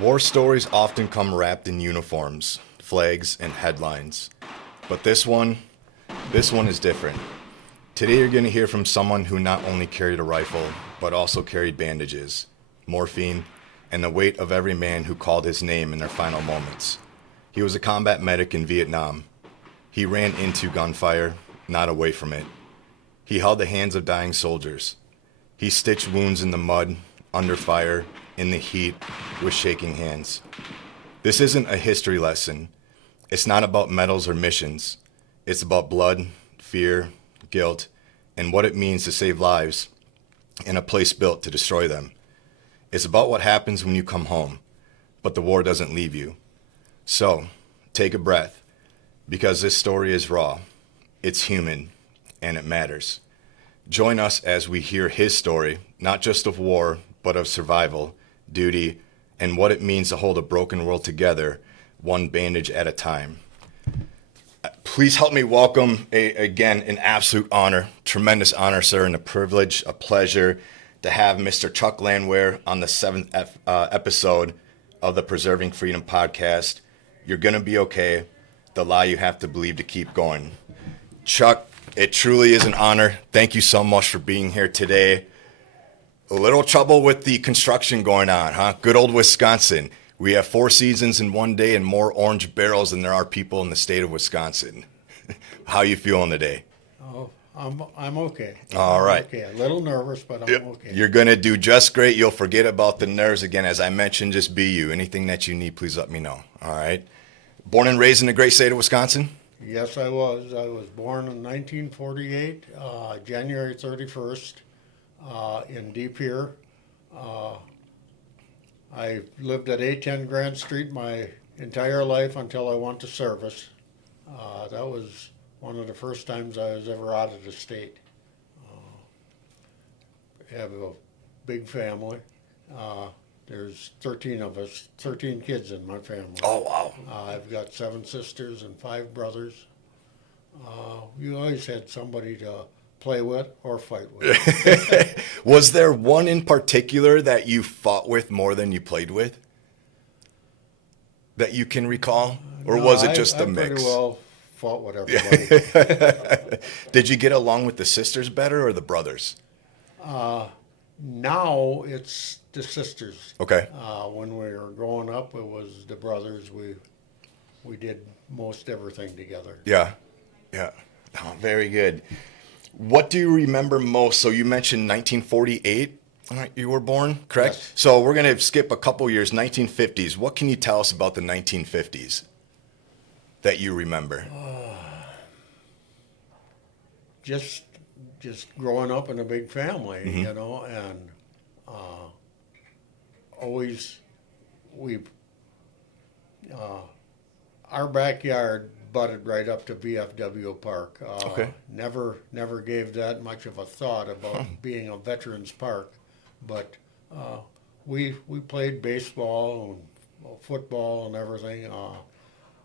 War stories often come wrapped in uniforms, flags, and headlines. But this one is different. Today you're going to hear from someone who not only carried a rifle, but also carried bandages, morphine, and the weight of every man who called his name in their final moments. He was a combat medic in Vietnam. He ran into gunfire, not away from it. He held the hands of dying soldiers. He stitched wounds in the mud, under fire, in the heat, with shaking hands. This isn't a history lesson. It's not about medals or missions. It's about blood, fear, guilt, and what it means to save lives in a place built to destroy them. It's about what happens when you come home, but the war doesn't leave you. So, take a breath, because this story is raw, it's human, and it matters. Join us as we hear his story, not just of war, but of survival, duty, and what it means to hold a broken world together, one bandage at a time. Please help me welcome, again, an absolute honor, tremendous honor, sir, and a privilege, a pleasure to have Mr. Chuck Landwehr on the seventh episode of the Preserving Freedom podcast. You're going to be okay. The lie you have to believe to keep going. Chuck, it truly is an honor. Thank you so much for being here today. A little trouble with the construction going on, huh? Good old Wisconsin. We have 4 seasons in one day and more orange barrels than there are people in the state of Wisconsin. How you feeling today? Oh, I'm okay. All right. Okay, a little nervous, but I'm okay. You're going to do just great. You'll forget about the nerves again. As I mentioned, just be you. Anything that you need, please let me know. All right. Born and raised in the great state of Wisconsin? Yes, I was. I was born in 1948, January 31st, in De Pere. I lived at 810 Grand Street my entire life until I went to service. That was one of the first times I was ever out of the state. Have a big family. There's 13 of us, 13 kids in my family. Oh, wow. I've got 7 sisters and 5 brothers. You always had somebody to play with or fight with. Was there one in particular that you fought with more than you played with? That you can recall? Or was it just I a mix? pretty well fought with everybody. Did you get along with the sisters better or the brothers? Now it's the sisters. Okay. When we were growing up, it was the brothers. We did most everything together. Yeah. Yeah. Oh, very good. What do you remember most? So you mentioned 1948. All right, you were born, correct? Yes. So we're going to skip a couple years, 1950s. What can you tell us about the 1950s that you remember? Just growing up in a big family, Mm-hmm. and always we our backyard butted right up to VFW Park. Okay. Never gave that much of a thought about being a veterans park, but we played baseball and football and everything.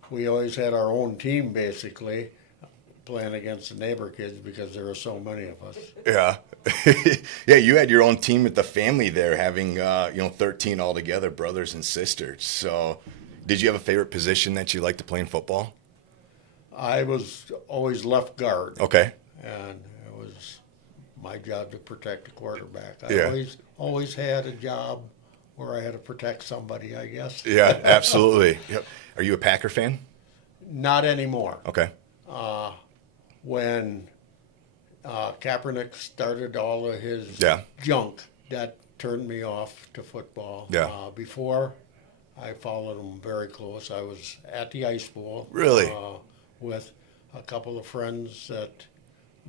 We always had our own team basically, playing against the neighbor kids because there were so many of us. Yeah. Yeah, you had your own team with the family there, having 13 altogether, brothers and sisters. So did you have a favorite position that you liked to play in football? I was always left guard, Okay. and it was my job to protect the quarterback. Yeah. I always had a job where I had to protect somebody, I guess. Yeah, absolutely. Yep. Are you a Packer fan? Not anymore. Okay. When Kaepernick started all of his Yeah. junk, that turned me off to football. Yeah. Before, I followed him very close. I was at the ice bowl. Really? With a couple of friends that,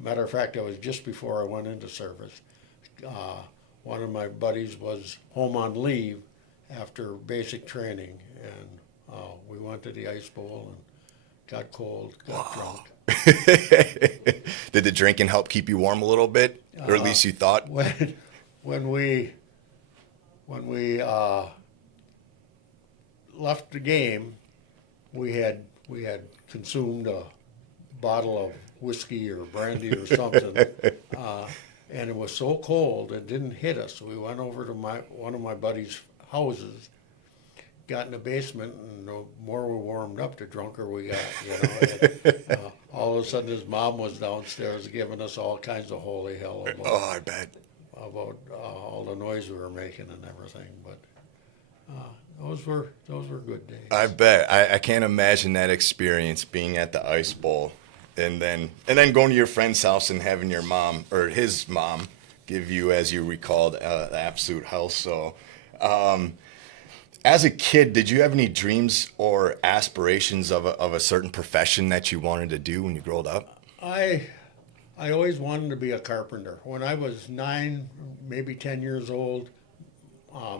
matter of fact, it was just before I went into service. One of my buddies was home on leave after basic training, and we went to the ice bowl and got cold, got drunk. Did the drinking help keep you warm a little bit, or at least you thought? When we left the game, we had consumed a bottle of whiskey or brandy or something, and it was so cold it didn't hit us. We went over to one of my buddy's houses, got in the basement, and the more we warmed up, the drunker we got. You know, and, all of a sudden, his mom was downstairs giving us all kinds of holy hell Oh, I bet. about all the noise we were making and everything. But those were good days. I bet. I can't imagine that experience being at the ice bowl and then going to your friend's house and having your mom or his mom give you, as you recalled, the absolute hell. So, as a kid, did you have any dreams or aspirations of a certain profession that you wanted to do when you growed up? I always wanted to be a carpenter. When I was 9, maybe 10 years old,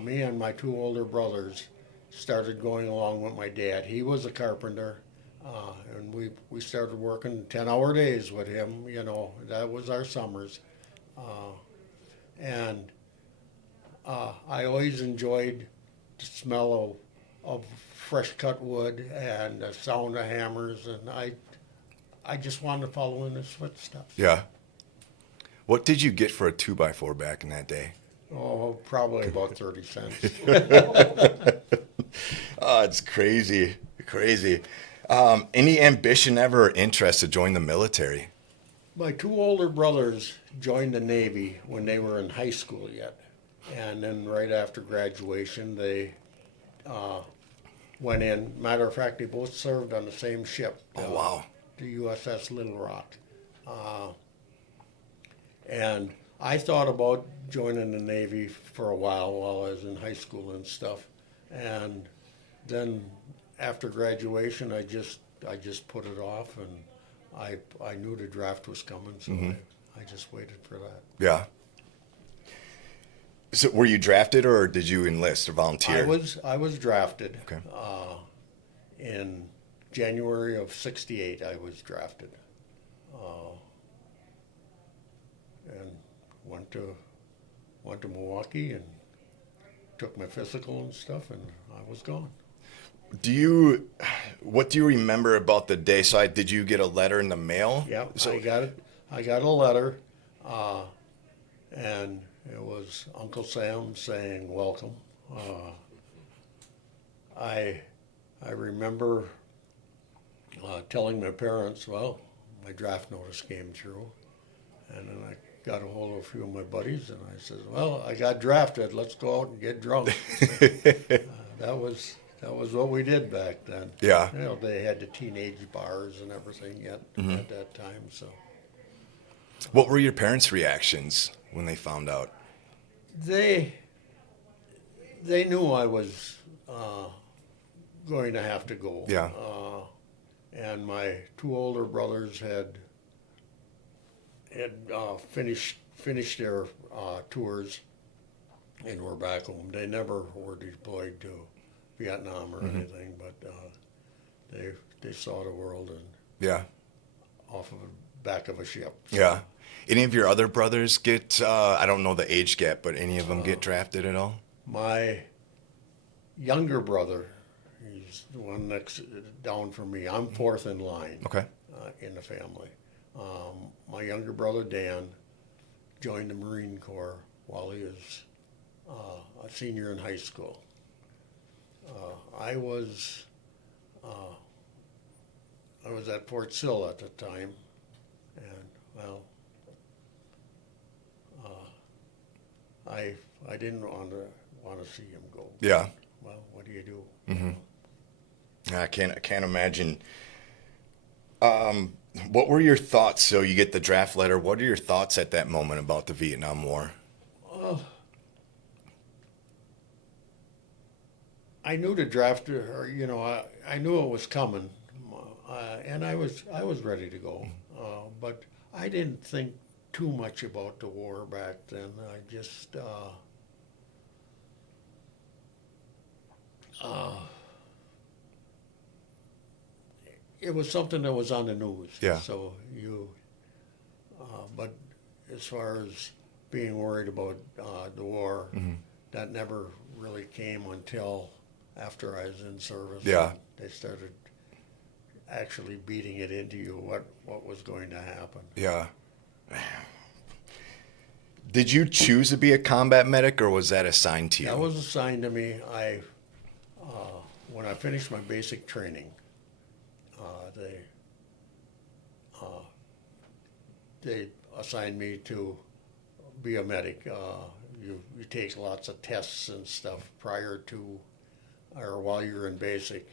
me and my 2 older brothers started going along with my dad. He was a carpenter, and we started working 10-hour days with him. You know, that was our summers. And I always enjoyed the smell of fresh cut wood and the sound of hammers, and I just wanted to follow in his footsteps. Yeah. What did you get for a 2x4 back in that day? Oh, probably about 30 cents. Oh, it's crazy. Crazy. Any ambition ever or interest to join the military? My 2 older brothers joined the Navy when they were in high school yet. And then right after graduation, they went in. Matter of fact, they both served on the same ship. Oh, wow. The USS Little Rock. And I thought about joining the Navy for a while I was in high school and stuff. And then after graduation, I just put it off, and I knew the draft was coming, so I just waited for that. Yeah. So were you drafted or did you enlist or volunteer? I was drafted. Okay. In January of '68, I was drafted, and went to Milwaukee and took my physical and stuff, and I was gone. What do you remember about the day? So did you get a letter in the mail? Yeah, So, I got a letter, and it was Uncle Sam saying welcome. I remember telling my parents, well, my draft notice came through, and then I got a hold of a few of my buddies, and I said, well, I got drafted. Let's go out and get drunk. That was what we did back then. Yeah. You know, they had the teenage bars and everything yet at that time. So what were your parents' reactions when they found out? they knew I was going to have to go. Yeah. And my 2 older brothers had finished their tours and were back home. They never were deployed to Vietnam or anything, but they saw the world and Yeah. off of the back of a ship. Yeah. Any of your other brothers get, I don't know the age gap, but any of them get drafted at all? My younger brother, he's the one next down from me. I'm 4th in line Okay. in the family. My younger brother Dan joined the Marine Corps while he was a senior in high school. I was at Fort Sill at the time, and well, I didn't want to see him go. Yeah. Well, what do you do? I can't imagine. What were your thoughts? So you get the draft letter. What are your thoughts at that moment about the Vietnam War? I knew the draft, or you know, I knew it was coming, and I was ready to go, but I didn't think too much about the war back then. I just it was something that was on the news. Yeah. So but as far as being worried about the war, that never really came until after I was in service. Yeah. They started actually beating it into you what was going to happen. Yeah. Did you choose to be a combat medic, or was that assigned to you? That was assigned to me. when I finished my basic training, they they assigned me to be a medic. You take lots of tests and stuff prior to or while you're in basic,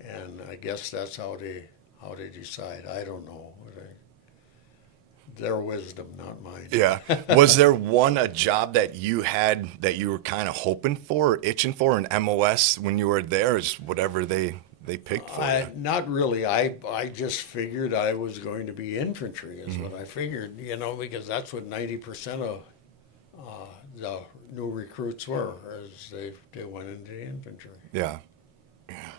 and I guess that's how they decide. I don't know. Their wisdom, not mine. Yeah. Was there a job that you had that you were kind of hoping for or itching for in MOS when you were there? Is whatever they picked for you? Not really. I just figured I was going to be infantry is what I figured, because that's what 90% of the new recruits were, as they went into the infantry. Yeah. Yeah.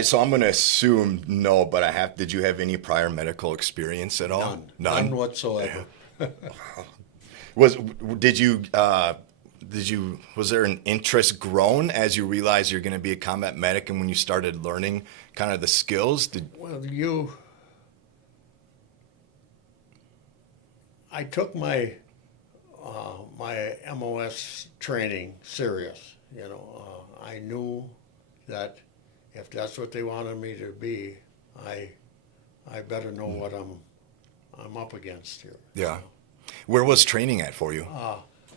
So I'm going to assume no, but did you have any prior medical experience at all? None whatsoever. Was there an interest grown as you realized you're going to be a combat medic and when you started learning kind of the skills? Well, I took my my MOS training serious. I knew that if that's what they wanted me to be, I better know what I'm up against here. Yeah. Where was training at for you?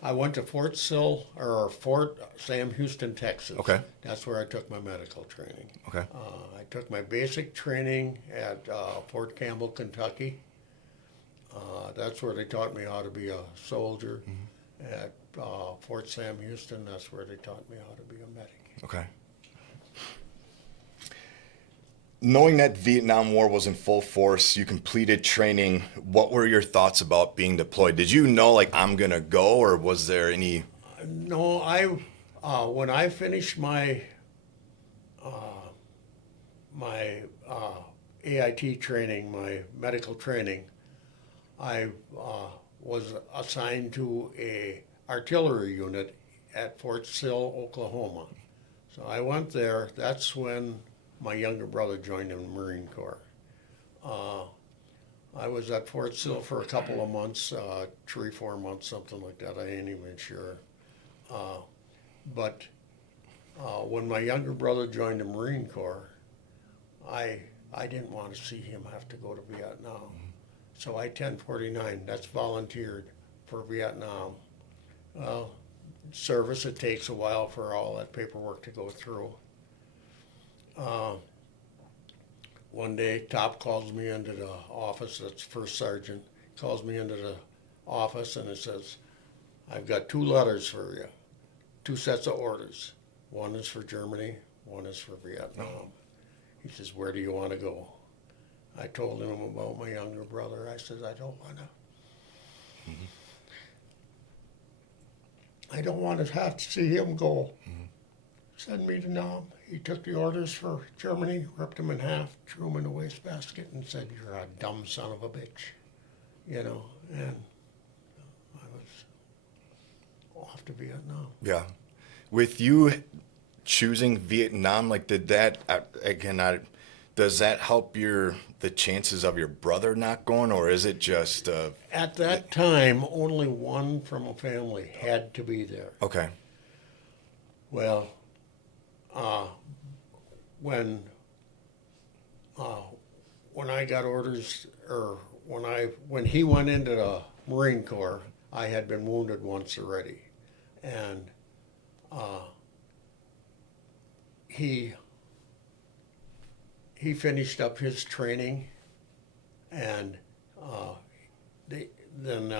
I went to Fort Sam Houston, Texas. Okay. That's where I took my medical training. Okay. I took my basic training at Fort Campbell, Kentucky. That's where they taught me how to be a soldier. Mm-hmm. At Fort Sam Houston, that's where they taught me how to be a medic. Okay. Knowing that Vietnam War was in full force, you completed training, what were your thoughts about being deployed? Did you know, like, I'm going to go, or was there any... No, when I finished my AIT training, my medical training, I was assigned to a artillery unit at Fort Sill, Oklahoma. So I went there. That's when my younger brother joined in the Marine Corps. I was at Fort Sill for a couple of months, 3-4 months, something like that. I ain't even sure. But when my younger brother joined the Marine Corps, I didn't want to see him have to go to Vietnam. So I 1049, that's volunteered for Vietnam. Service, it takes a while for all that paperwork to go through. One day, Top calls me into the office, that's First Sergeant, calls me into the office and it says, I've got 2 letters for you, 2 sets of orders. One is for Germany, one is for Vietnam. He says, where do you want to go? I told him about my younger brother. I said, I don't want to have to see him go. Send me to Nam. He took the orders for Germany, ripped them in half, threw them in a wastebasket, and said, you're a dumb son of a bitch. And I was off to Vietnam. Yeah. With you choosing Vietnam, like, did that, does that help the chances of your brother not going, or is it just... At that time, only one from a family had to be there. Okay. Well, when I got orders, or when he went into the Marine Corps, I had been wounded once already, and he finished up his training, and then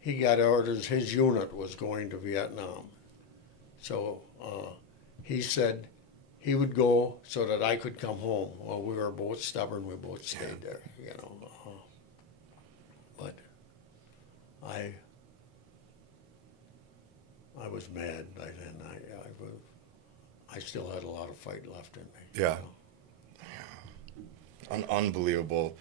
he got orders. His unit was going to Vietnam, so he said he would go so that I could come home. Well, we were both stubborn. We both stayed there, But I was mad by then. I still had a lot of fight left in me. Yeah. Unbelievable.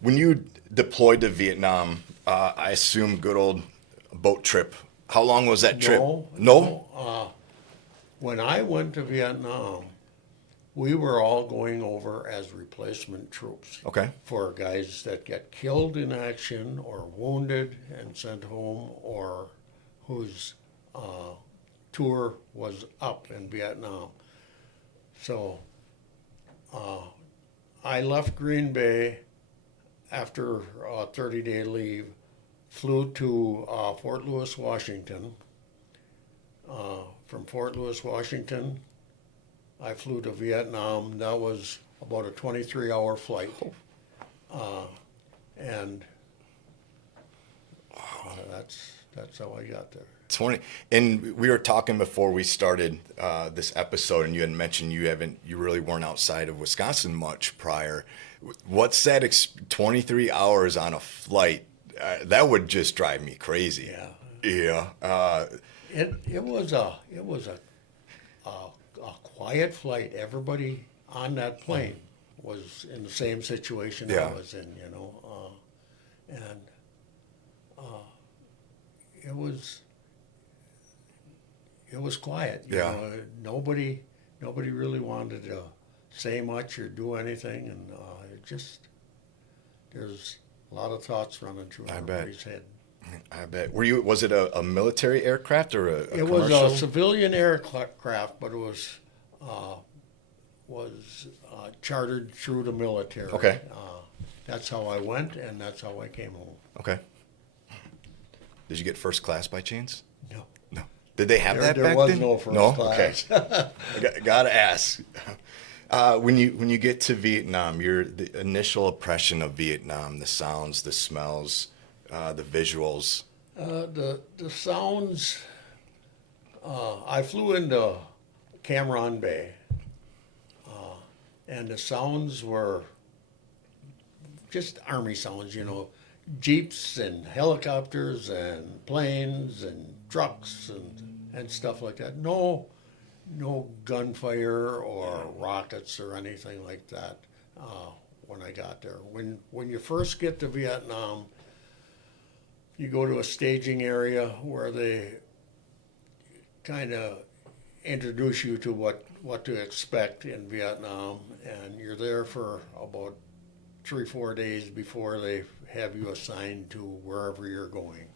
When you deployed to Vietnam, I assume good old boat trip. How long was that trip? No. When I went to Vietnam, we were all going over as replacement troops. Okay. For guys that get killed in action or wounded and sent home, or whose tour was up in Vietnam. So I left Green Bay after a 30-day leave, flew to Fort Lewis, Washington. From Fort Lewis, Washington, I flew to Vietnam. That was about a 23-hour flight. And that's how I got there. 20, and we were talking before we started this episode, and you had mentioned you really weren't outside of Wisconsin much prior. What's that? 23 hours on a flight? That would just drive me crazy. Yeah. Yeah. It was a quiet flight. Everybody on that plane was in the same situation Yeah. I was in, and it was quiet. You Yeah. know, nobody really wanted to say much or do anything, and there's a lot of thoughts running through I bet. everybody's head. I bet. Was it a military aircraft or a It was commercial? a civilian aircraft, but it was chartered through the military. Okay. That's how I went, and that's how I came home. Okay. Did you get first class by chance? No. No. Did they have that There back was then? no first class. Okay. Gotta ask. When you get to Vietnam, the initial impression of Vietnam, the sounds, the smells, the visuals. The sounds. I flew into Cam Ranh Bay, and the sounds were just army sounds, jeeps and helicopters and planes and trucks and stuff like that. No gunfire or rockets or anything like that when I got there. When you first get to Vietnam, you go to a staging area where they kind of introduce you to what to expect in Vietnam, and you're there for about 3-4 days before they have you assigned to wherever you're going.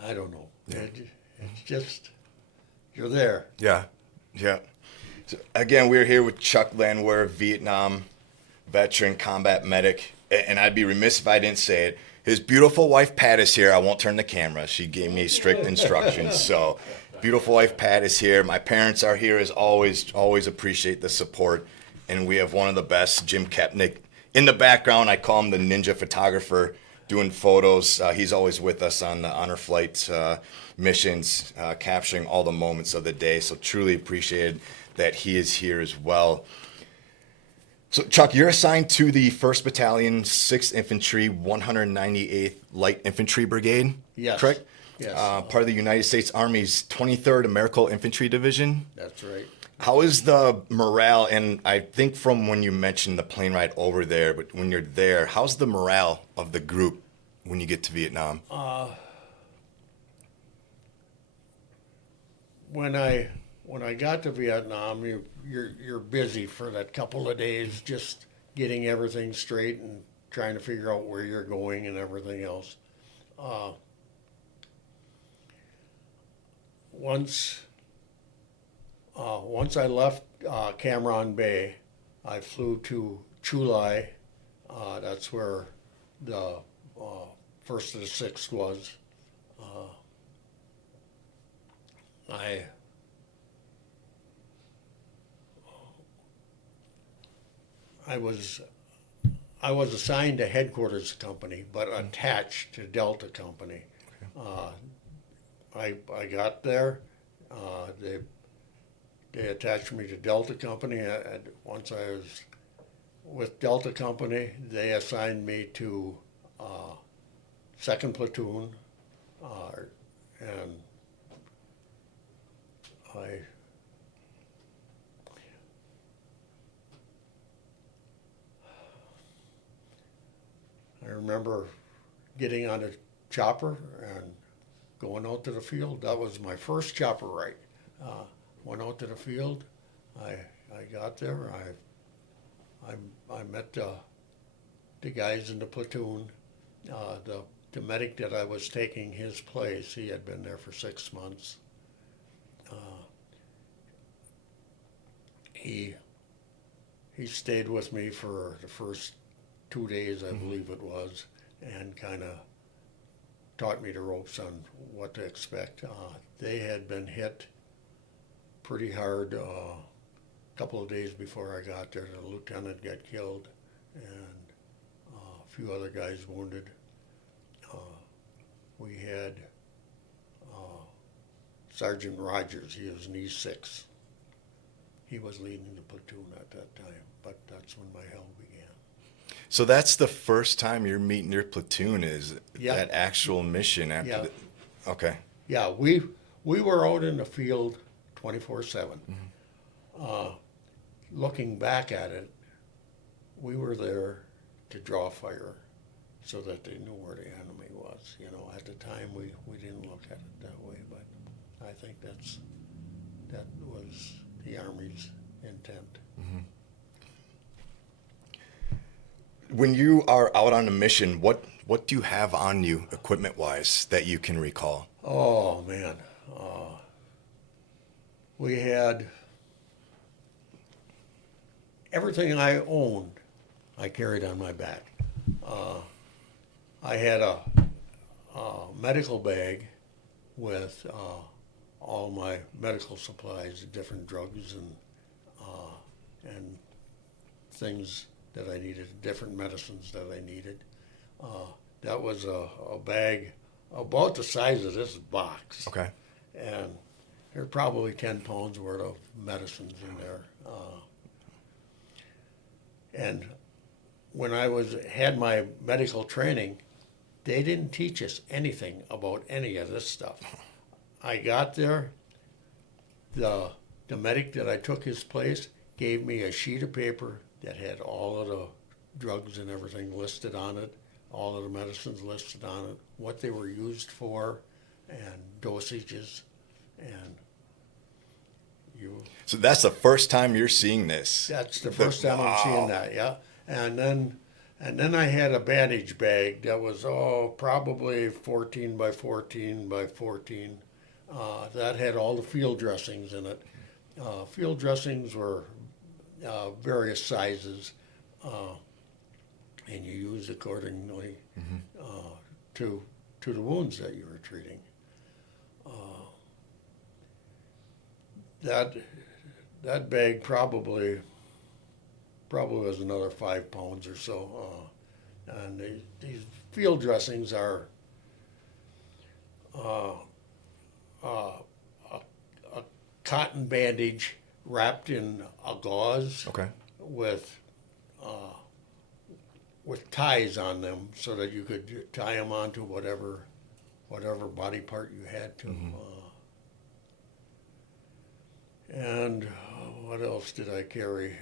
I don't know. Yeah. It's just, you're there. Yeah. Yeah. So again, we're here with Chuck Landwehr, Vietnam veteran, combat medic, and I'd be remiss if I didn't say it. His beautiful wife Pat is here. I won't turn the camera. She gave me strict instructions. So, beautiful wife Pat is here. My parents are here as always. Always appreciate the support, and we have one of the best, Jim Kepnick, in the background. I call him the ninja photographer, doing photos. He's always with us on the honor flight missions, capturing all the moments of the day. So truly appreciated that he is here as well. So Chuck, you're assigned to the 1st Battalion, 6th Infantry, 198th Light Infantry Brigade. Yes. Correct? Yes. Part of the United States Army's 23rd American Infantry Division. That's right. How is the morale? And I think from when you mentioned the plane ride over there, but when you're there, how's the morale of the group when you get to Vietnam? When I got to Vietnam, you're busy for that couple of days, just getting everything straight and trying to figure out where you're going and everything else. Once I left Cam Ranh Bay, I flew to Chu Lai. That's where the 1st of the 6th was. I was assigned to headquarters company, but attached to Delta Company. I got there. They attached me to Delta Company. And once I was with Delta Company, they assigned me to 2nd Platoon, and I remember getting on a chopper and going out to the field. That was my first chopper ride. Went out to the field. I got there. I met the guys in the platoon. The medic that I was taking his place, he had been there for 6 months. He stayed with me for the first 2 days, I believe it was, and kind of taught me the ropes on what to expect. They had been hit pretty hard a couple of days before I got there. The lieutenant got killed, and a few other guys wounded. We had Sergeant Rogers. He was an E6. He was leading the platoon at that time, but that's when my hell began. So that's the first time you're meeting your platoon, is Yeah. that actual mission after Yeah. Okay. Yeah, we were out in the field 24/7. Looking back at it, we were there to draw fire so that they knew where the enemy was. You know, at the time we didn't look at it that way, but I think that was the Army's intent. When you are out on a mission, what do you have on you equipment-wise that you can recall? Oh man, we had everything I owned. I carried on my back. I had a medical bag with all my medical supplies, different drugs and things that I needed, different medicines that I needed. That was a bag about the size of this box. Okay. And there's probably 10 pounds worth of medicines in there. And when I had my medical training, they didn't teach us anything about any of this stuff. I got there, the medic that I took his place gave me a sheet of paper that had all of the drugs and everything listed on it, all of the medicines listed on it, what they were used for, and dosages, and So that's the first time you're seeing this. that's the first time I'm seeing that, yeah. And then I had a bandage bag that was probably 14 by 14 by 14. That had all the field dressings in it. Field dressings were various sizes, and you used accordingly to the wounds that you were treating. That bag probably was another 5 pounds or so. And these field dressings are a cotton bandage wrapped in a gauze Okay. with ties on them so that you could tie them onto whatever body part you had to. And what else did I carry?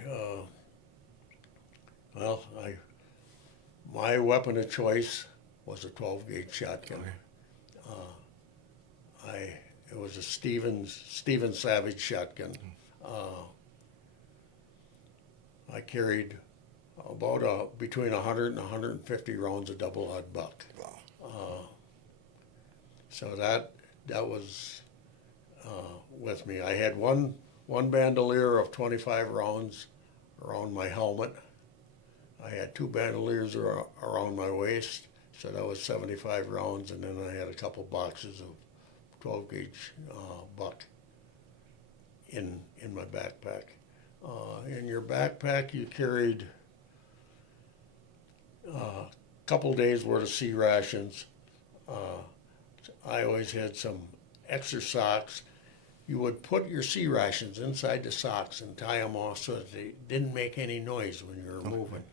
My weapon of choice was a 12-gauge shotgun. It was a Stevens Savage shotgun. I carried about between 100 and 150 rounds of double-aught buck. Wow. So that was with me. I had one bandolier of 25 rounds around my helmet. I had 2 bandoliers around my waist, so that was 75 rounds, and then I had a couple boxes of 12-gauge buck in my backpack. In your backpack, you carried a couple days worth of sea rations. I always had some extra socks. You would put your sea rations inside the socks and tie them off so that they didn't make any noise when you were moving,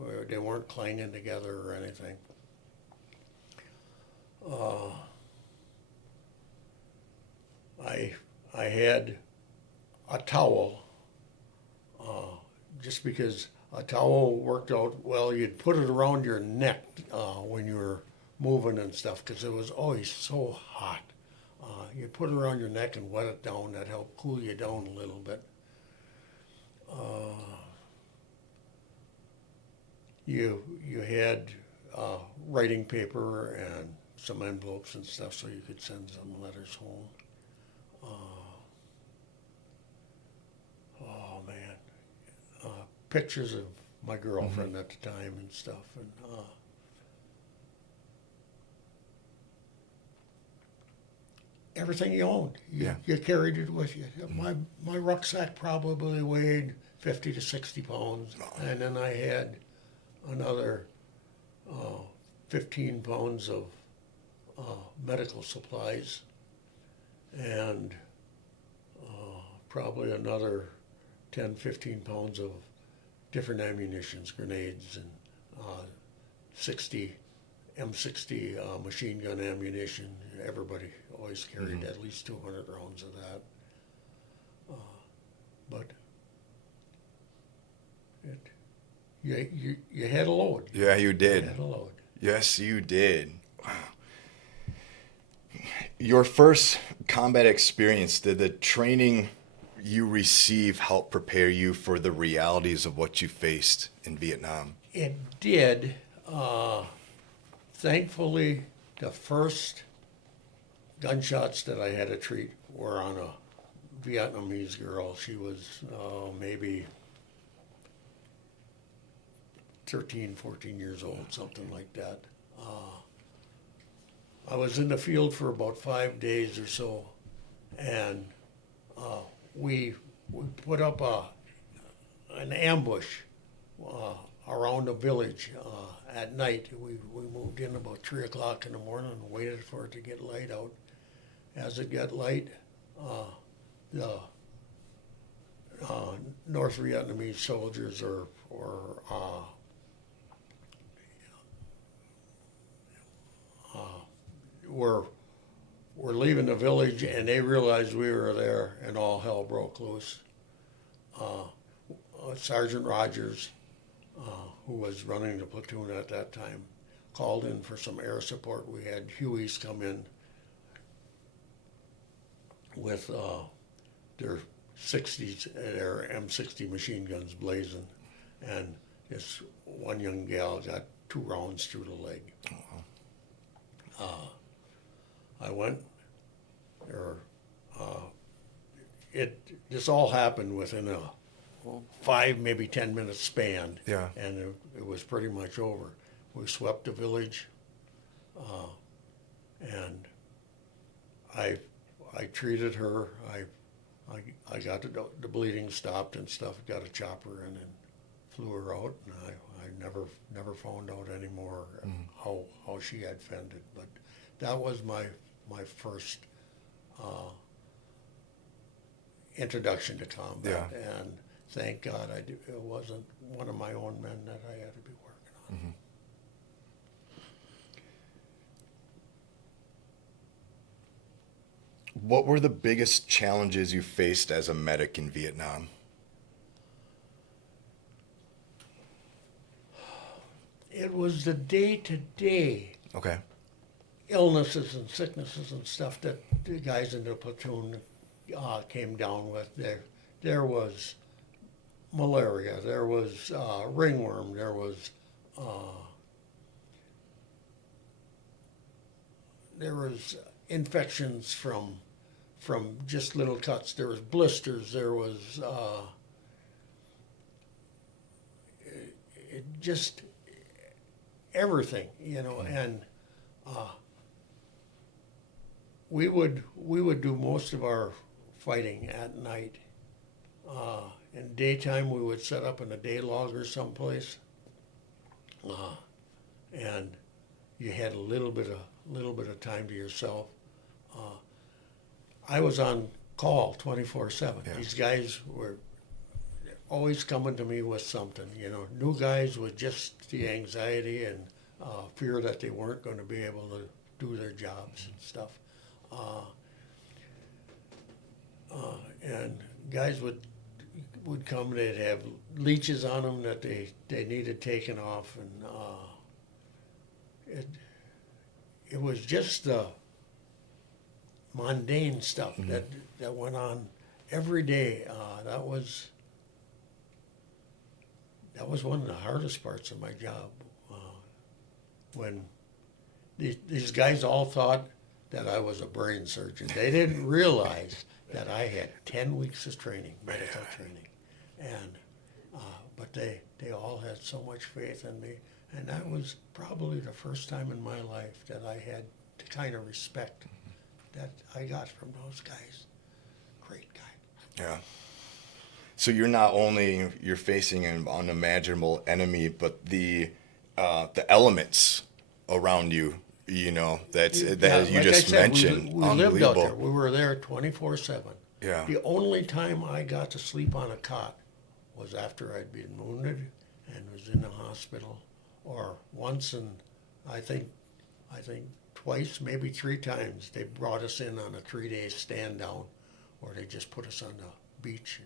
or they weren't clanging together or anything. I had a towel, just because a towel worked out well. You'd put it around your neck when you were moving and stuff, because it was always so hot. You'd put it around your neck and wet it down. That helped cool you down a little bit. you had writing paper and some envelopes and stuff so you could send some letters home. Oh man, pictures of my girlfriend at the time and stuff, and everything you owned, Yeah. you carried it with you. My rucksack probably weighed 50 to 60 pounds, and then I had another 15 pounds of medical supplies, and probably another 10, 15 pounds of different ammunitions, grenades, and 60 M60 machine gun ammunition. Everybody always carried at least 200 rounds of that. But you had a load. Yeah, you You did. had a load. Yes, you did. Wow. Your first combat experience, did the training you receive help prepare you for the realities of what you faced in Vietnam? It did. Thankfully, the first gunshots that I had to treat were on a Vietnamese girl. She was maybe 13, 14 years old, something like that. I was in the field for about 5 days or so, and we put up an ambush around a village at night. We moved in about 3 o'clock in the morning and waited for it to get light out. As it got light, the North Vietnamese soldiers were leaving the village, and they realized we were there, and all hell broke loose. Sergeant Rogers, who was running the platoon at that time, called in for some air support. We had Hueys come in with their 60s, their M60 machine guns blazing, and this one young gal got 2 rounds through the leg. I went, this all happened within a 5, maybe 10 minute span. Yeah. And it was pretty much over. We swept the village, and I treated her. I got the bleeding stopped and stuff. Got a chopper in and flew her out. And I never found out anymore how she had fended. But that was my first introduction to combat. Yeah. And thank God it wasn't one of my own men that I had to be working on. What were the biggest challenges you faced as a medic in Vietnam? It was the day-to-day Okay. illnesses and sicknesses and stuff that the guys in the platoon came down with. There was malaria, there was ringworm, there was infections from just little cuts. There was blisters. There was just everything, and we would do most of our fighting at night. In daytime, we would set up in a day logger someplace, and you had a little bit of time to yourself. I was on call 24/7. Yeah. These guys were always coming to me with something. New guys with just the anxiety and fear that they weren't going to be able to do their jobs and stuff. And guys would come. They'd have leeches on them that they needed taken off, and it was just the mundane stuff that went on every day. that was one of the hardest parts of my job. When these guys all thought that I was a brain surgeon. They didn't realize that I had 10 weeks of training, medical training. And, but they all had so much faith in me. And that was probably the first time in my life that I had the kind of respect that I got from those guys. Great guy. Yeah. So you're not only you're facing an unimaginable enemy, but the elements around you, you know, that you like just I said, mentioned, we lived out there. unbelievable. We were there 24/7. Yeah. The only time I got to sleep on a cot was after I'd been wounded and was in the hospital, or once, and I think twice, maybe 3 times, they brought us in on a 3-day stand down, where they just put us on the beach.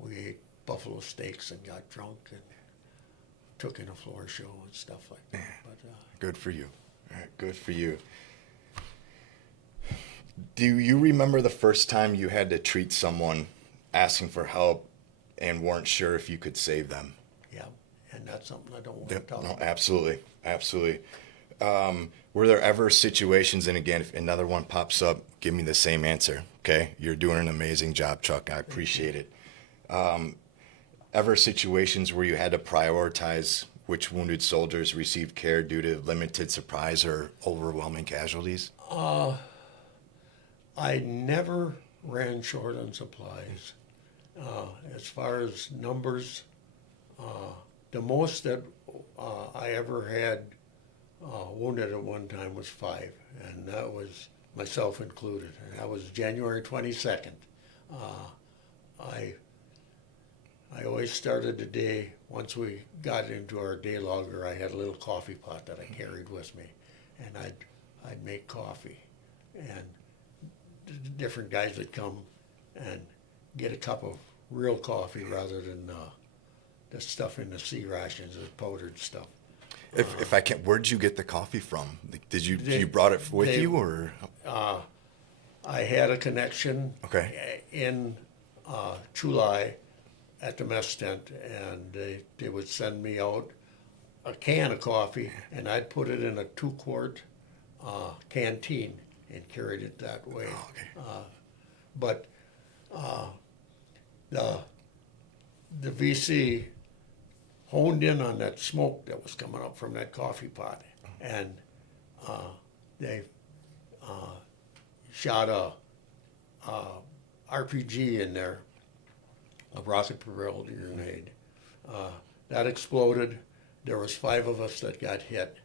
We ate buffalo steaks and got drunk and took in a floor show and stuff like that. But Good for you. All right, good for you. Do you remember the first time you had to treat someone asking for help and weren't sure if you could save them? yeah, and that's something I don't want to Yep, talk no, about. absolutely, absolutely. Were there ever situations, and again, if another one pops up, give me the same answer, okay? You're doing an amazing job, Chuck. I appreciate it. Ever situations where you had to prioritize which wounded soldiers received care due to limited supplies or overwhelming casualties? I never ran short on supplies. As far as numbers, the most that I ever had wounded at one time was 5, and that was myself included. And that was January 22nd. I always started the day, once we got into our day logger, I had a little coffee pot that I carried with me, and I'd make coffee. And different guys would come and get a cup of real coffee rather than the stuff in the C rations, the powdered stuff. If I can, where'd you get the coffee from? Like, They- you brought it with they- you, or? I had a connection Okay. in Chulai at the mess tent, and they would send me out a can of coffee, and I'd put it in a 2-quart canteen and carried it that way. Oh, okay. But the VC honed in on that smoke that was coming up from that coffee pot, and they shot a RPG in there, a rocket-propelled grenade. That exploded. There was 5 of us that got hit.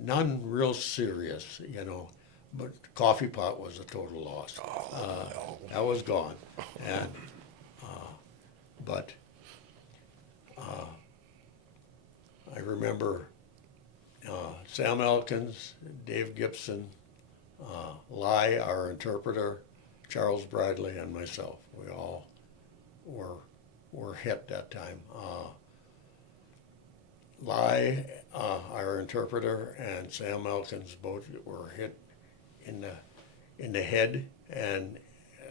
None real serious, you know, but the coffee pot was a total loss. No. That was gone. And but I remember Sam Elkins, Dave Gibson, Lai, our interpreter, Charles Bradley, and myself. We all were hit that time. Lai, our interpreter, and Sam Elkins both were hit in the head, and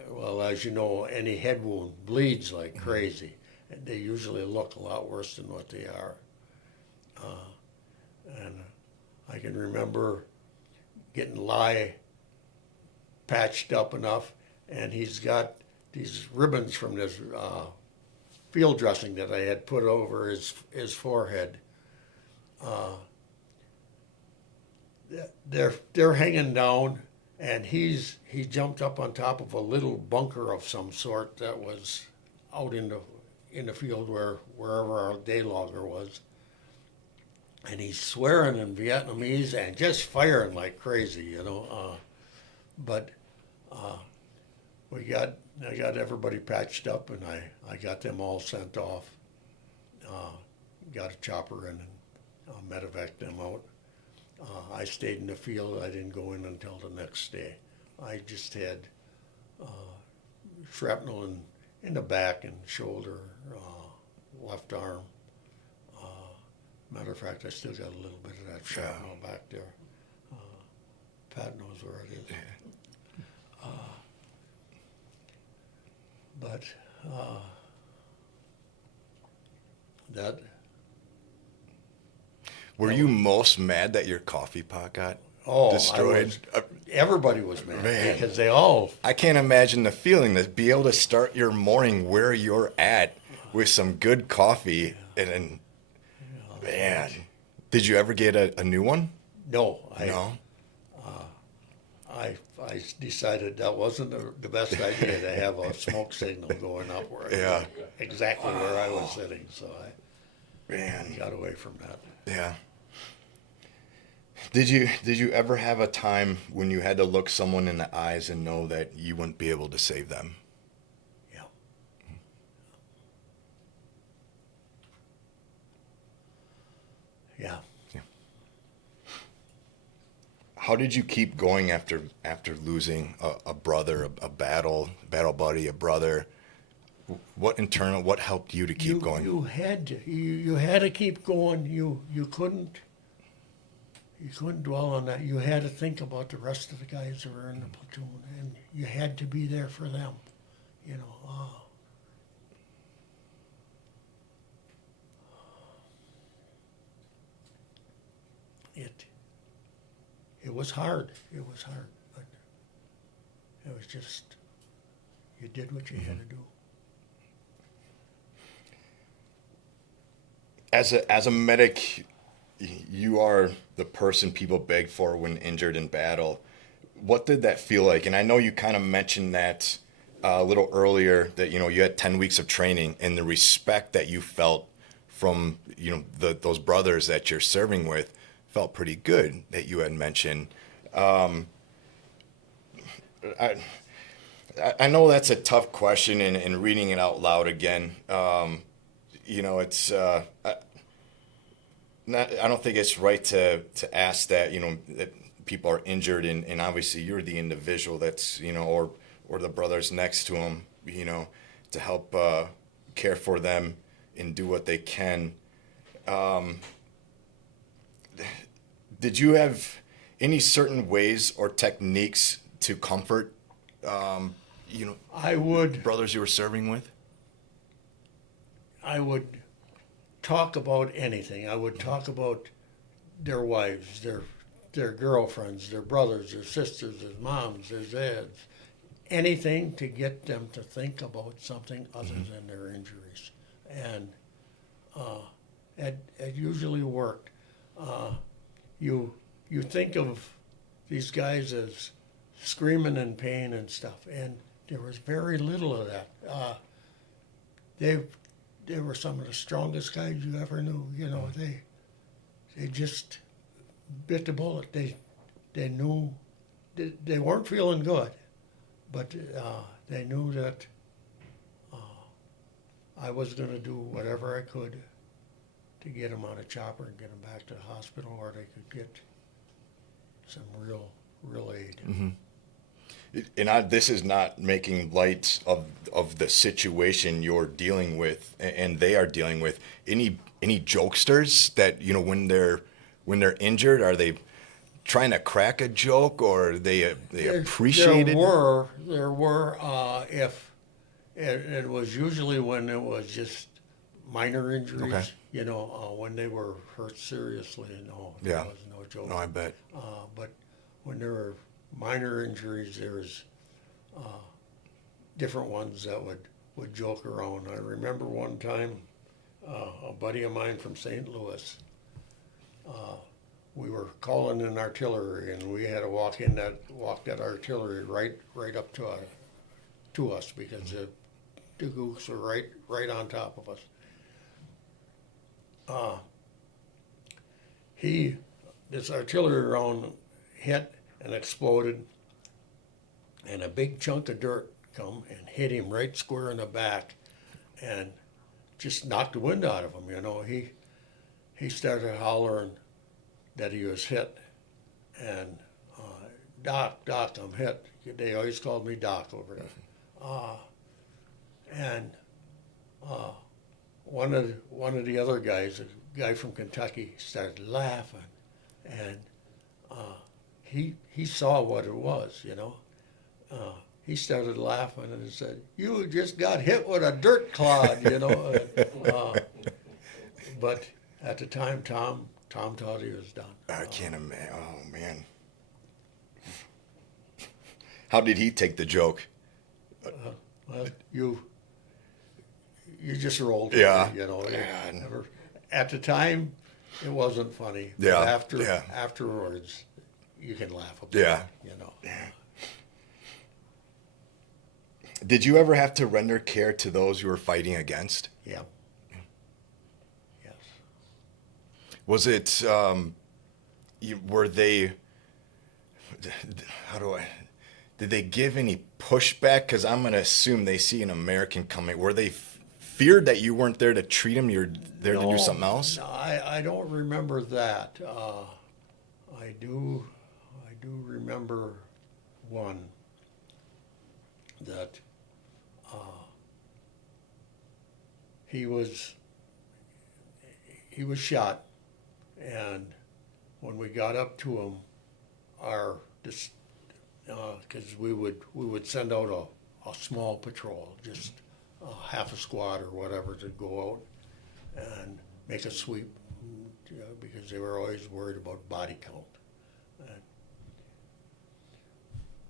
well, as you know, any head wound bleeds like crazy. And they usually look a lot worse than what they are. And I can remember getting Lai patched up enough, and he's got these ribbons from this field dressing that I had put over his forehead. They're hanging down, and he jumped up on top of a little bunker of some sort that was out in the field wherever our day logger was, and he's swearing in Vietnamese and just firing like crazy, you know. But I got everybody patched up, and I got them all sent off. Got a chopper in and medevaced them out. I stayed in the field. I didn't go in until the next day. I just had shrapnel in the back and shoulder, left arm. Matter of fact, I still got a little bit of that shrapnel back there. Pat knows where it is. But that, Were you most mad that your coffee pot got oh, destroyed? everybody was mad Man. because they all, I can't imagine the feeling to be able to start your morning where you're at with some good coffee and man, did you ever get a new one? no, No. I decided that wasn't the best idea to have a smoke signal going up where Yeah. exactly where I was sitting. So I Man. got away from that. Yeah. Did you ever have a time when you had to look someone in the eyes and know that you wouldn't be able to save them? Yeah. Yeah. How did you keep going after losing a brother, a battle buddy, a brother? What helped you to keep going? You had to. You had to keep going. You couldn't dwell on that. You had to think about the rest of the guys that were in the platoon, and you had to be there for them. You know. It was hard. It was hard, but it was just you did what you had to do. As a medic, you are the person people beg for when injured in battle. What did that feel like? And I know you kind of mentioned that a little earlier that you had 10 weeks of training and the respect that you felt from those brothers that you're serving with felt pretty good that you had mentioned. I know that's a tough question, and reading it out loud again, it's not. I don't think it's right to ask that. That people are injured, and obviously you're the individual that's or the brothers next to them, to help care for them and do what they can. Did you have any certain ways or techniques to comfort, I would brothers you were serving with? I would talk about anything. I would talk about their wives, their girlfriends, their brothers, their sisters, their moms, their dads, anything to get them to think about something other than their injuries, and it usually worked. You think of these guys as screaming in pain and stuff, and there was very little of that. They were some of the strongest guys you ever knew. They just bit the bullet. They knew they weren't feeling good, but they knew that I was going to do whatever I could to get them on a chopper and get them back to the hospital where they could get some real aid. Mm-hmm. And this is not making light of the situation you're dealing with and they are dealing with. Any jokesters that when they're injured, are they trying to crack a joke or they appreciate it? There were if it was usually when it was just minor injuries. Okay. When they were hurt seriously. No, Yeah. there was no joke. No, I bet. But when there were minor injuries, there was different ones that would joke around. I remember one time a buddy of mine from St. Louis, we were calling in artillery, and we had to walk that artillery right up to us because the gooks were right on top of us. This artillery round hit and exploded, and a big chunk of dirt come and hit him right square in the back, and just knocked the wind out of him. He started hollering that he was hit, and Doc, I'm hit. They always called me Doc over there. And one of the other guys, a guy from Kentucky, started laughing, and he saw what it was, He started laughing and said, "You just got hit with a dirt clod," But at the time, Tom thought he was done. I can't imagine. Oh man. How did he take the joke? Well, you just rolled with Yeah. it, you know. God. At the time, it wasn't funny. But Yeah, yeah. afterwards, you can laugh about Yeah. it, you know. Did you ever have to render care to those you were fighting against? Yeah. Yes. Was it, were they, how do I, did they give any pushback? Because I'm going to assume they see an American coming. Were they feared that you weren't there to treat them? You're there to do something else? No, I don't remember that. I do remember one that he was shot, and when we got up to him, because we would send out a small patrol, just half a squad or whatever, to go out and make a sweep, because they were always worried about body count. And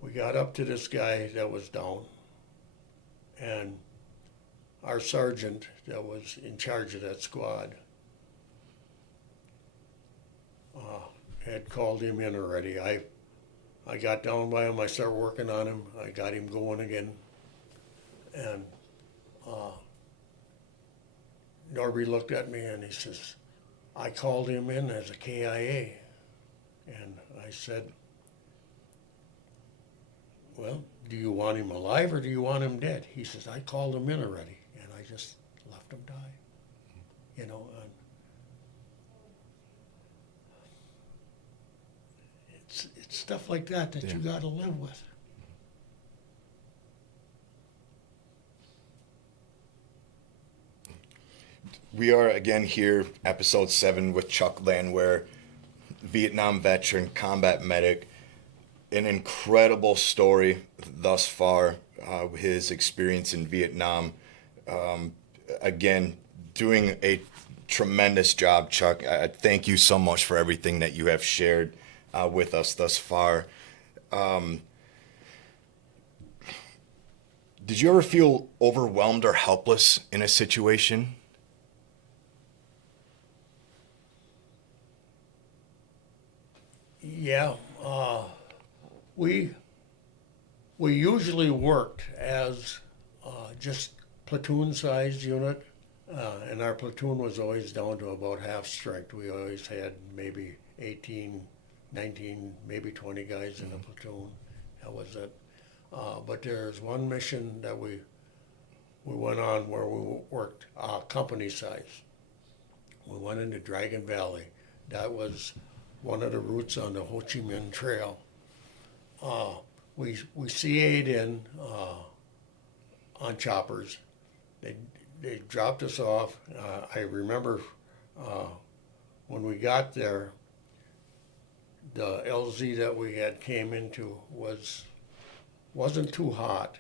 we got up to this guy that was down, and our sergeant that was in charge of that squad had called him in already. I got down by him, I started working on him, I got him going again, and Norby looked at me and he says, I called him in as a KIA. And I said, well, do you want him alive or do you want him dead? He says, I called him in already, and I just left him die. You know, and it's stuff like that you got to live with. We are again here, episode 7 with Chuck Landwehr, Vietnam veteran, combat medic. An incredible story thus far, his experience in Vietnam. Again, doing a tremendous job, Chuck. I thank you so much for everything that you have shared with us thus far. Did you ever feel overwhelmed or helpless in a situation? Yeah, we usually worked as just platoon-sized unit, and our platoon was always down to about half strength. We always had maybe 18, 19, maybe 20 guys in a platoon. That was it. But there's one mission that we went on where we worked company size. We went into Dragon Valley. That was one of the routes on the Ho Chi Minh Trail. We CA'd in on choppers. They dropped us off. I remember when we got there, the LZ that we had came into wasn't too hot,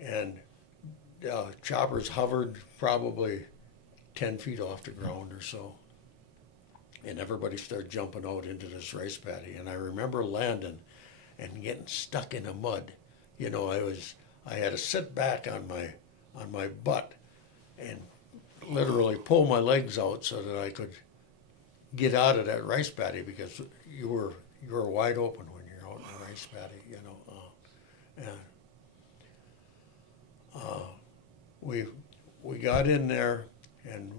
and choppers hovered probably 10 feet off the ground or so. And everybody started jumping out into this rice paddy. And I remember landing and getting stuck in the mud. You know, I had to sit back on my butt and literally pull my legs out so that I could get out of that rice paddy, because you were wide open when you're out in the rice paddy, you know. We got in there, and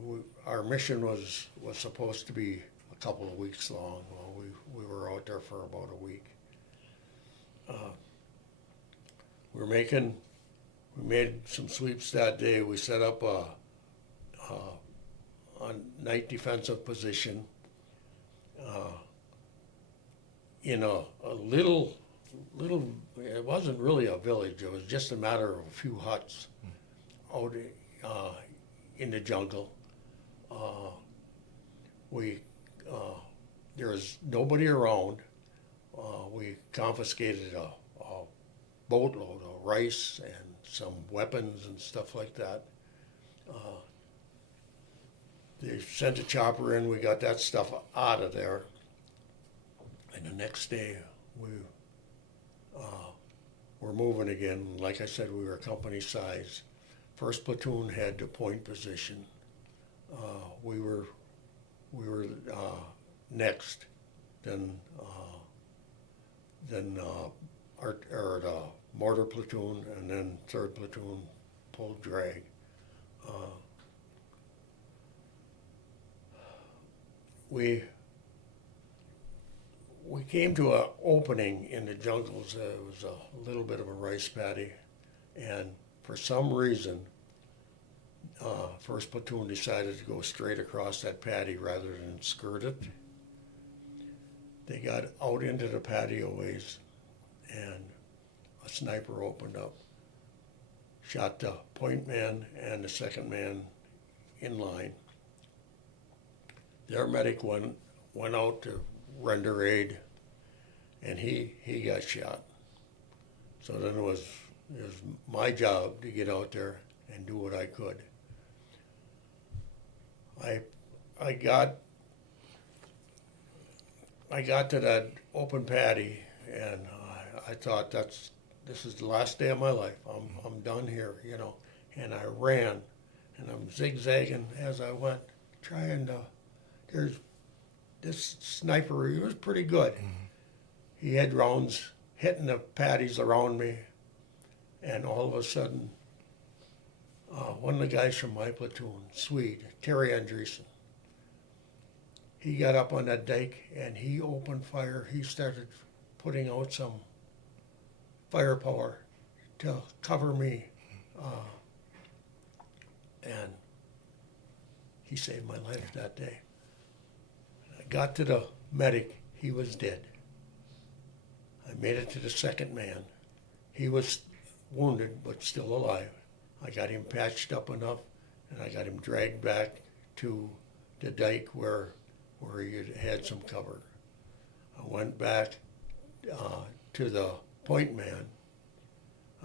our mission was supposed to be a couple of weeks long. Well, we were out there for about a week. We made some sweeps that day. We set up a night defensive position in a little, it wasn't really a village. It was just a matter of a few huts out in the jungle. There was nobody around. We confiscated a boatload of rice and some weapons and stuff like that. they sent a chopper in. We got that stuff out of there. And the next day, we're moving again. Like I said, we were company size. First platoon had the point position. We were next. Then the mortar platoon, and then third platoon pulled drag. We came to an opening in the jungles. It was a little bit of a rice paddy, and for some reason, first platoon decided to go straight across that paddy rather than skirt it. They got out into the patio ways, and a sniper opened up, shot the point man and the second man in line. Their medic went out to render aid, and he got shot. So then it was my job to get out there and do what I could. I got to that open paddy, and I thought this is the last day of my life. I'm done here, you know. And I ran, and I'm zigzagging as I went, trying to. There's this sniper. He was pretty good. Mm-hmm. He had rounds hitting the paddies around me, and all of a sudden, one of the guys from my platoon, Swede, Terry Andreessen, he got up on that dike and he opened fire. He started putting out some firepower to cover me, and he saved my life that day. I got to the medic. He was dead. I made it to the second man. He was wounded but still alive. I got him patched up enough, and I got him dragged back to the dike where he had some cover. I went back to the point man.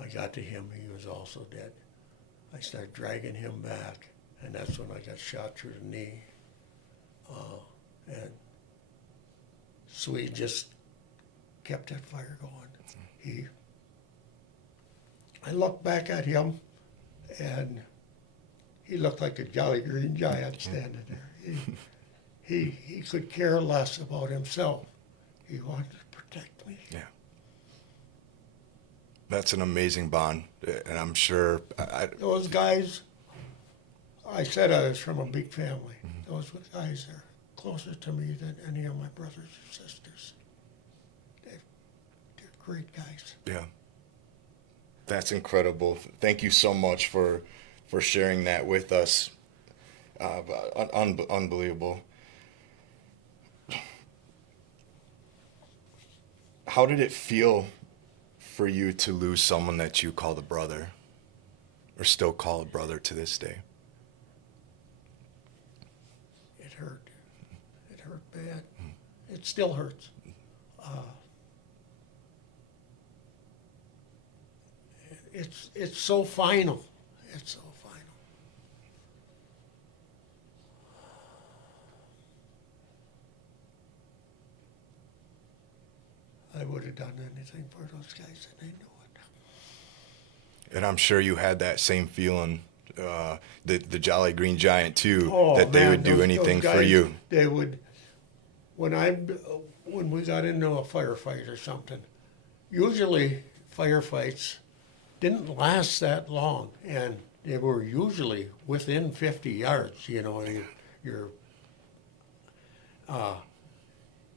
I got to him. He was also dead. I started dragging him back, and that's when I got shot through the knee. And Swede just kept that fire going. I looked back at him, and he looked like a jolly green giant standing there. He could care less about himself. He wanted to protect me. Yeah. That's an amazing bond, and I'm sure... Those guys, I said I was from a big family. Mm-hmm. Those guys are closer to me than any of my brothers or sisters. They're great guys. Yeah. That's incredible. Thank you so much for sharing that with us. Unbelievable. How did it feel for you to lose someone that you called a brother, or still call a brother to this day? It hurt. It hurt bad. It still hurts. It's so final. It's so final. I would have done anything for those guys, and they knew it. And I'm sure you had that same feeling, the Jolly Green Giant too, that they man, would do anything those guys, for you. They would. When we got into a firefight or something, usually firefights didn't last that long, and they were usually within 50 yards. You know,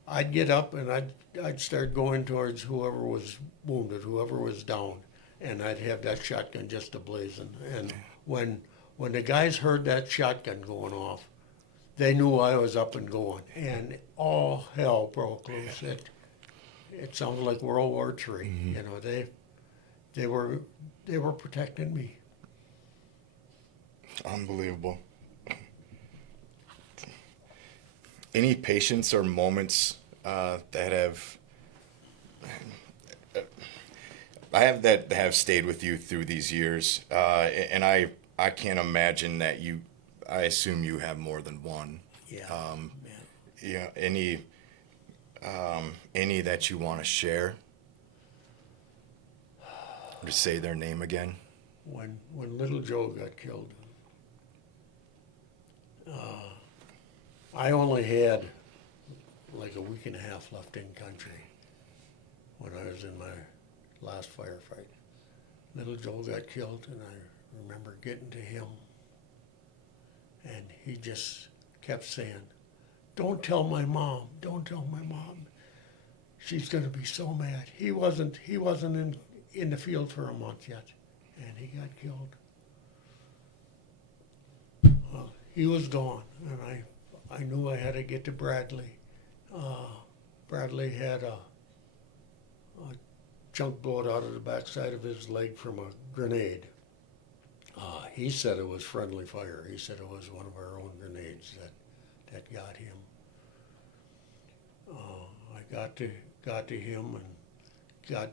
I'd get up and I'd start going towards whoever was wounded, whoever was down, and I'd have that shotgun just ablazing. And when the guys heard that shotgun going off, they knew I was up and going, and all hell broke loose. It sounded like World War III. Mm-hmm. You know, they were protecting me. Unbelievable. Any patients or moments that have stayed with you through these years, and I can't imagine that you I assume you have more than one. Yeah. Yeah, any that you want to share? Or say their name again? When little Joe got killed, I only had like a week and a half left in country when I was in my last firefight. Little Joe got killed, and I remember getting to him, and he just kept saying, "Don't tell my mom. Don't tell my mom. She's going to be so mad." He wasn't in the field for a month yet, and he got killed. He was gone, and I knew I had to get to Bradley. Bradley had a chunk blown out of the backside of his leg from a grenade. He said it was friendly fire. He said it was one of our own grenades that got him. I got to him and got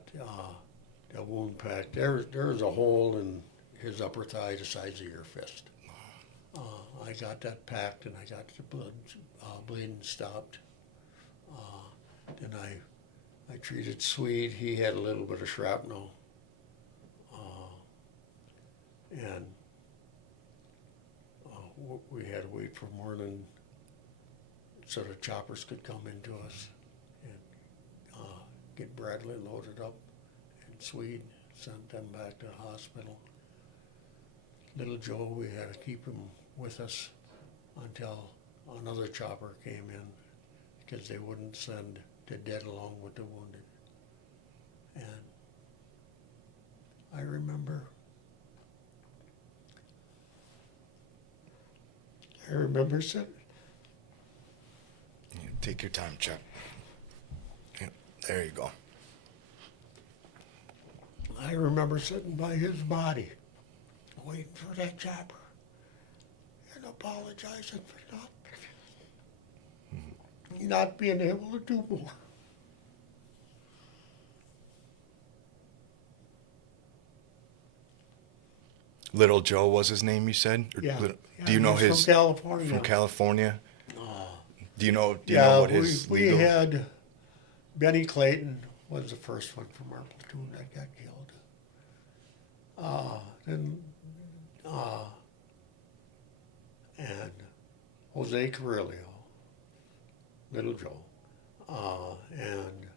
that wound packed. There was a hole in his upper thigh the size of your fist. I got that packed, and I got the blood bleeding stopped. Then I treated Swede. He had a little bit of shrapnel. And we had to wait for morning so the choppers could come into us and get Bradley loaded up, and Swede sent them back to the hospital. Little Joe, we had to keep him with us until another chopper came in, because they wouldn't send the dead along with the wounded. And I remember sitting. Yeah, take your time, Chuck. Yeah, there you go. I remember sitting by his body, waiting for that chopper, and apologizing for not being able to do more. Little Joe was his name, you said? Or Yeah. Do you know he's his from California? from California? Do you know Yeah, what his we legal? had Benny Clayton was the first one from our platoon that got killed. And Jose Carrillo, Little Joe, and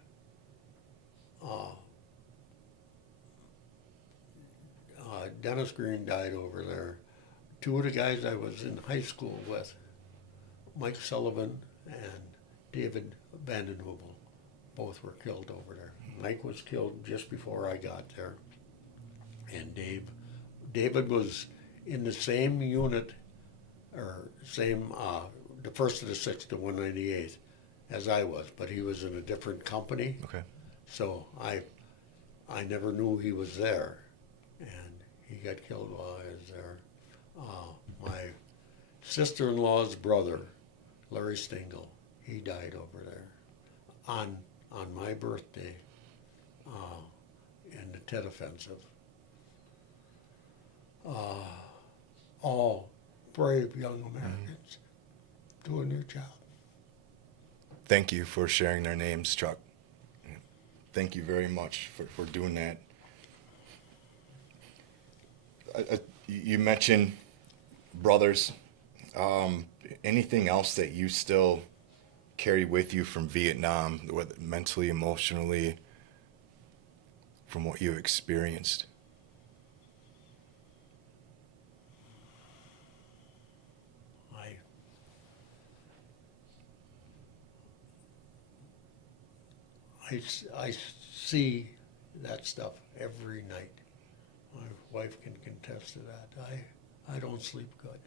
Dennis Green died over there. Two of the guys I was in high school with, Mike Sullivan and David Vandenhoevel, both were killed over there. Mike was killed just before I got there, and David was in the same unit, or same, the 1st of the 6th to 198th as I was, but he was in a different company. Okay. So I never knew he was there, and he got killed while I was there. My sister-in-law's brother, Larry Stengel, he died over there on my birthday in the Tet Offensive. All brave young Americans doing their job. Thank you for sharing their names, Chuck. Thank you very much for doing that. You mentioned brothers. Anything else that you still carry with you from Vietnam, whether mentally, emotionally, from what you experienced? I see that stuff every night. My wife can contest to that. I don't sleep good.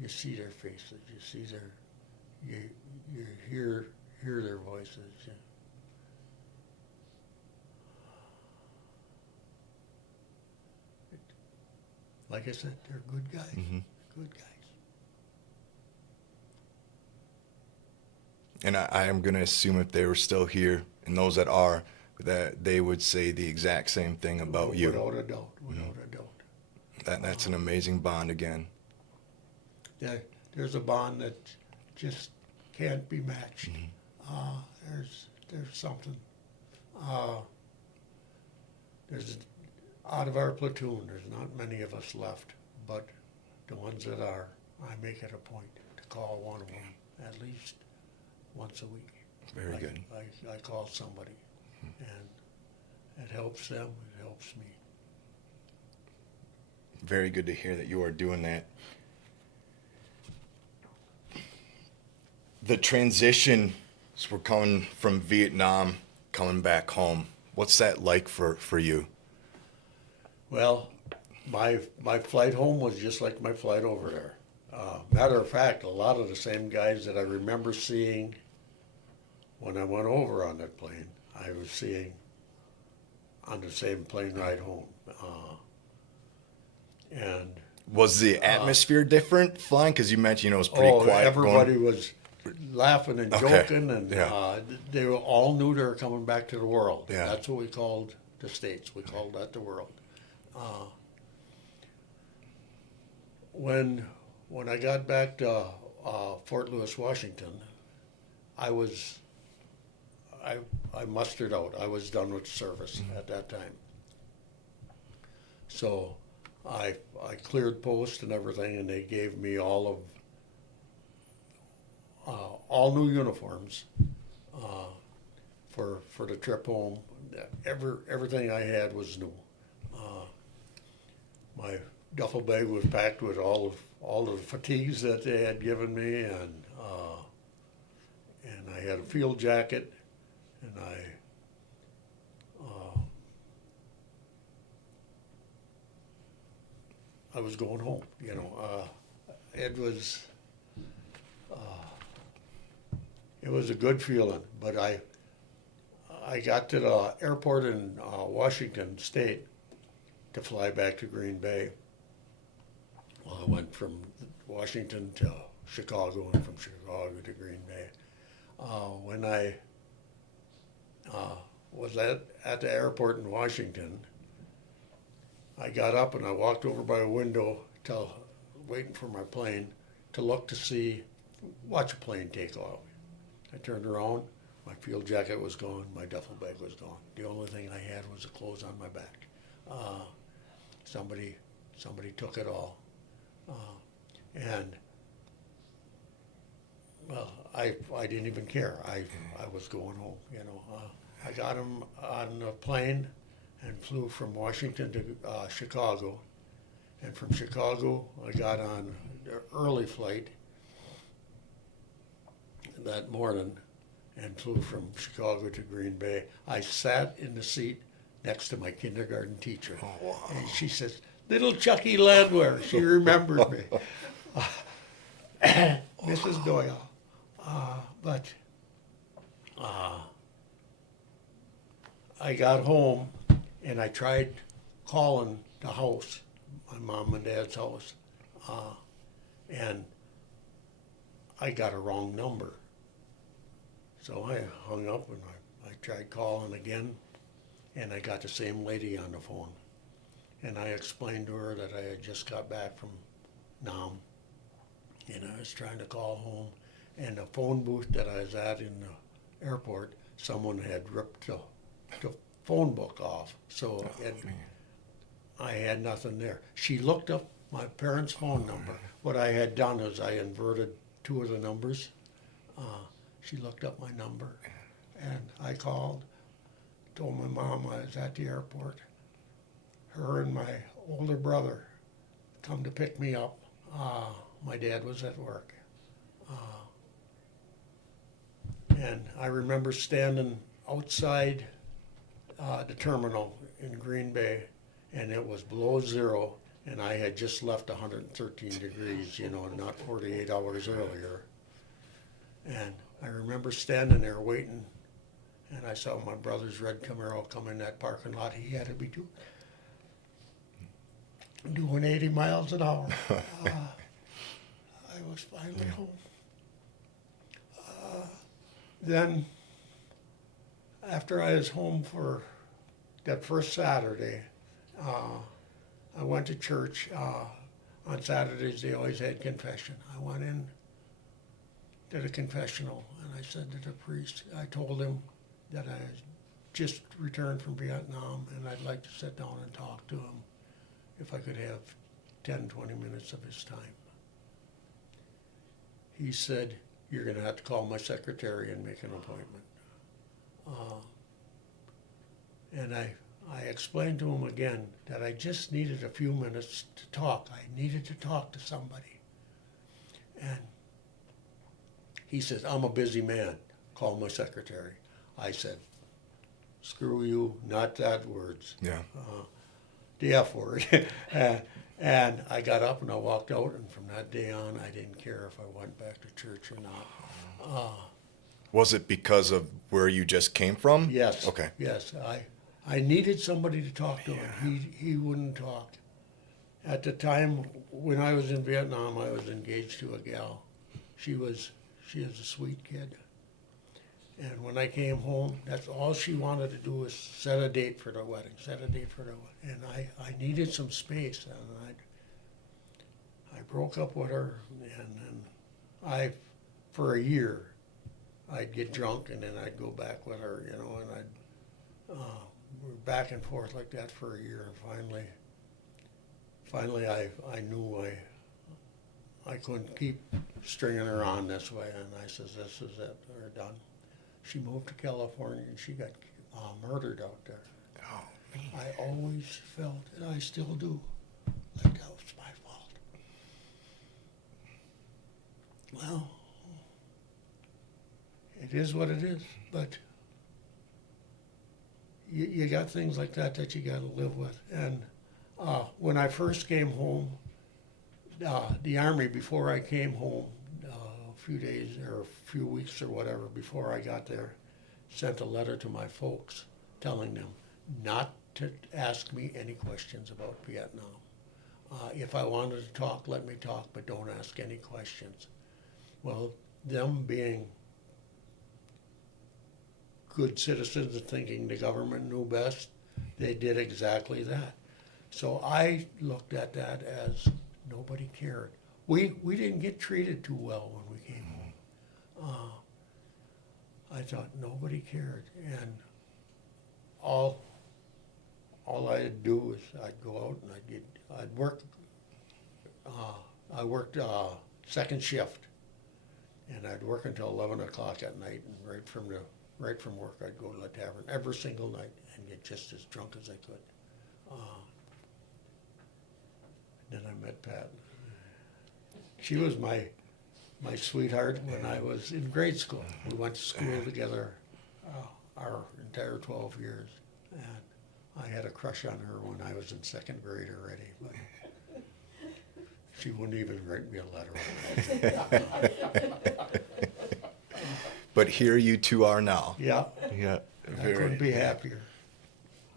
You see their faces. You see you hear their voices. Like I said, they're good guys. Mm-hmm. Good guys. And I am going to assume if they were still here, and those that are, that they would say the exact same thing about you. Without a doubt, without a doubt. That's an amazing bond again. There's a bond that just can't be matched. There's something. There's out of our platoon. There's not many of us left, but the ones that are, I make it a point to call one of them at least once a week. Very good. I call somebody, and it helps them. It helps me. Very good to hear that you are doing that. The transition, so we're coming from Vietnam, coming back home. What's that like for you? Well, my flight home was just like my flight over there. Matter of fact, a lot of the same guys that I remember seeing when I went over on that plane, I was seeing on the same plane ride home. And Was the atmosphere different flying? Because you mentioned it was pretty quiet. Everybody was laughing and Okay. joking, and Yeah. they all knew they were coming back to the world. Yeah. That's what we called the States. We called that the world. When I got back to Fort Lewis, Washington, I mustered out. I was done with service at that time. So I cleared post and everything, and they gave me all new uniforms for the trip home. Everything I had was new. My duffel bag was packed with all of the fatigues that they had given me, and I had a field jacket, and I was going home. It was a good feeling, but I got to the airport in Washington State to fly back to Green Bay. Well, I went from Washington to Chicago and from Chicago to Green Bay. When I was at the airport in Washington, I got up and I walked over by a window waiting for my plane to look to watch a plane take off. I turned around, my field jacket was gone, my duffel bag was gone. The only thing I had was the clothes on my back. Somebody took it all. And well, I didn't even care. I was going home, I got him on a plane and flew from Washington to Chicago. And from Chicago, I got on the early flight that morning and flew from Chicago to Green Bay. I sat in the seat next to my kindergarten teacher. Oh, wow. And she says, "Little Chucky Landwehr." She remembered me. Mrs. Doyle. But I got home and I tried calling the house, my mom and dad's house, and I got a wrong number. So I hung up and I tried calling again, and I got the same lady on the phone. And I explained to her that I had just got back from Nam, and I was trying to call home. And the phone booth that I was at in the airport, someone had ripped the phone book off. So I had nothing there. She looked up my parents' phone number. What I had done is I inverted two of the numbers. She looked up my number, and I called, told my mom I was at the airport. Her and my older brother come to pick me up. My dad was at work. And I remember standing outside the terminal in Green Bay, and it was below zero, and I had just left 113 degrees, not 48 hours earlier. And I remember standing there waiting, and I saw my brother's red Camaro come in that parking lot. He had to be doing 80 miles an hour. I was finally home. Then after I was home for that first Saturday, I went to church. On Saturdays, they always had confession. I went in, did a confessional, and I said to the priest, I told him that I just returned from Vietnam and I'd like to sit down and talk to him if I could have 10, 20 minutes of his time. He said, you're going to have to call my secretary and make an appointment. And I explained to him again that I just needed a few minutes to talk. I needed to talk to somebody. And he says, I'm a busy man. Call my secretary. I said, screw you, not that words. Yeah. The F word. And I got up and I walked out, and from that day on, I didn't care if I went back to church or not. Was it because of where you just came from? Yes. Okay. Yes. I needed somebody to talk to him. He wouldn't talk. At the time when I was in Vietnam, I was engaged to a gal. She is a sweet kid. And when I came home, that's all she wanted to do was set a date for the wedding, And I needed some space, and I broke up with her, and for a year, I'd get drunk, and then I'd go back with her, and we were back and forth like that for a year, and finally I knew I couldn't keep stringing her on this way, and I says, this is it, we're done. She moved to California, and she got murdered out there. Oh, I always felt, and I still do, like that was my fault. Well, it is what it is, but you got things like that you got to live with. And when I first came home, the Army, before I came home, a few days or a few weeks or whatever before I got there, sent a letter to my folks telling them not to ask me any questions about Vietnam. If I wanted to talk, let me talk, but don't ask any questions. Well, them being good citizens and thinking the government knew best, they did exactly that. So I looked at that as nobody cared. We didn't get treated too well when we came home. I thought nobody cared, and all I'd do is I'd go out and I'd work. I worked second shift, and I'd work until 11 o'clock at night, and right from work I'd go to the tavern every single night and get just as drunk as I could. Then I met Pat. She was my sweetheart when I was in grade school. We went to school together our entire 12 years. And I had a crush on her when I was in second grade already. But she wouldn't even write me a letter. But here you two are now. Yeah. Yeah. I couldn't be happier.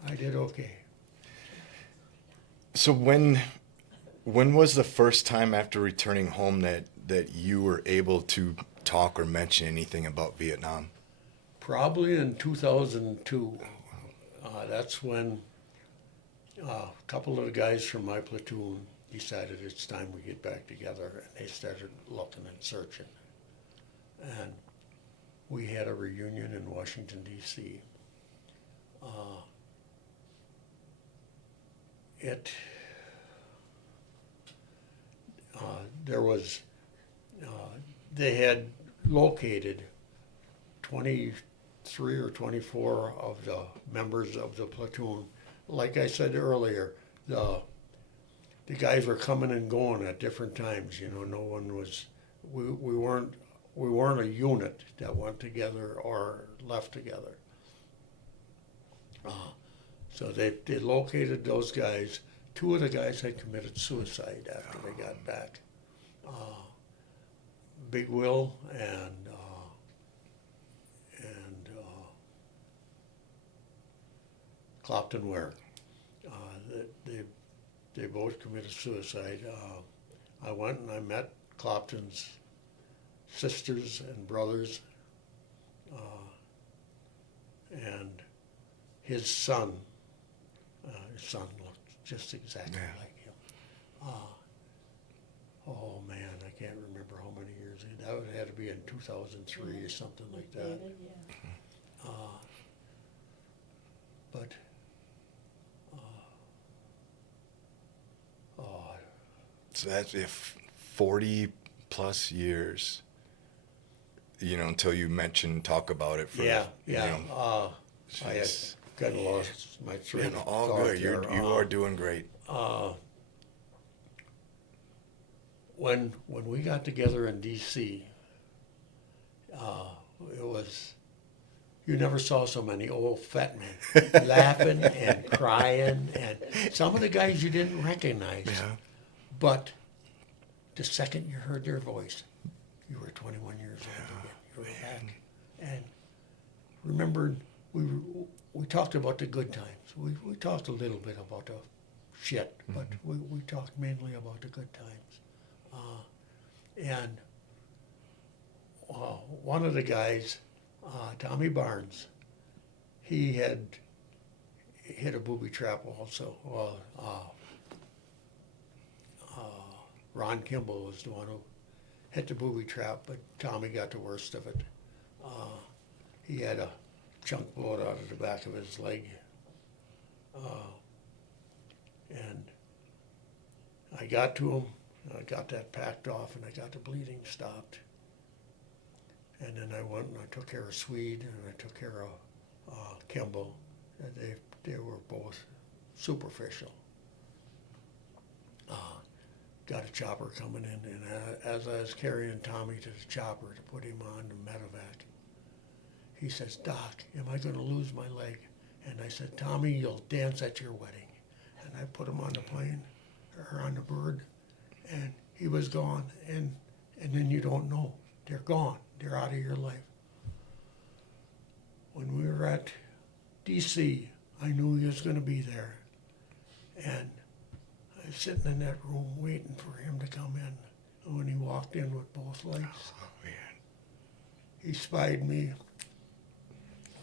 I did okay. So when was the first time after returning home that you were able to talk or mention anything about Vietnam? Probably in 2002. That's when a couple of the guys from my platoon decided it's time we get back together, and they started looking and searching. And we had a reunion in Washington, D.C. They had located 23 or 24 of the members of the platoon. Like I said earlier, the guys were coming and going at different times. No one was. We weren't a unit that went together or left together. So they located those guys. Two of the guys had committed suicide after they got back. Big Will and Clopton Ware. They both committed suicide. I went and I met Clopton's sisters and brothers, and his son looked just exactly Yeah. like him. Oh man, I can't remember how many years. That would have to be in 2003 or something like that. David, yeah. But oh, So that's if 40 plus years, until you talk about it for, yeah. you know, I had jeez. kind of lost my train of all thought good. You there. are doing great. When we got together in D.C., it was, you never saw so many old fat men laughing and crying, and some of the guys you didn't recognize. Yeah. But the second you heard their voice, you were 21 years old again. You were back. And remembered, we talked about the good times. We talked a little bit about the shit, but we talked mainly about the good times. And one of the guys, Tommy Barnes, he had hit a booby trap also. Ron Kimball was the one who hit the booby trap, but Tommy got the worst of it. He had a chunk blown out of the back of his leg. And I got to him, I got that packed off, and I got the bleeding stopped. And then I went and I took care of Swede, and I took care of Kimball. And they were both superficial. Got a chopper coming in, and as I was carrying Tommy to the chopper to put him on the medevac, he says, "Doc, am I going to lose my leg?" And I said, "Tommy, you'll dance at your wedding." And I put him on the plane, or on the bird, and he was gone. And then you don't know. They're gone. They're out of your life. When we were at D.C., I knew he was going to be there. And I was sitting in that room waiting for him to come in. And when he walked in with both legs, Oh, man. he spied me,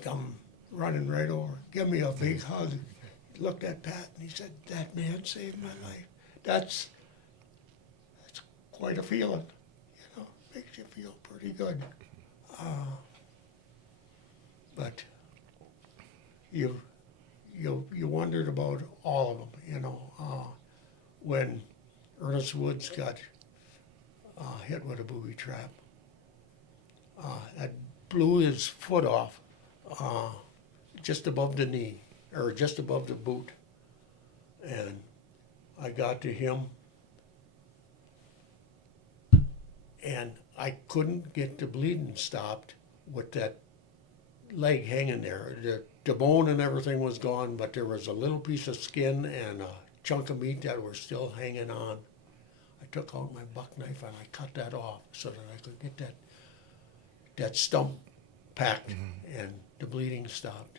come running right over, give me a big hug. He looked at Pat and he said, "That man saved my life." That's quite a feeling, makes you feel pretty good. But you wondered about all of them, when Ernest Woods got hit with a booby trap. That blew his foot off just above the knee, or just above the boot. And I got to him, and I couldn't get the bleeding stopped with that leg hanging there. The bone and everything was gone, but there was a little piece of skin and a chunk of meat that were still hanging on. I took out my buck knife and I cut that off so that I could get that stump packed, and the bleeding stopped,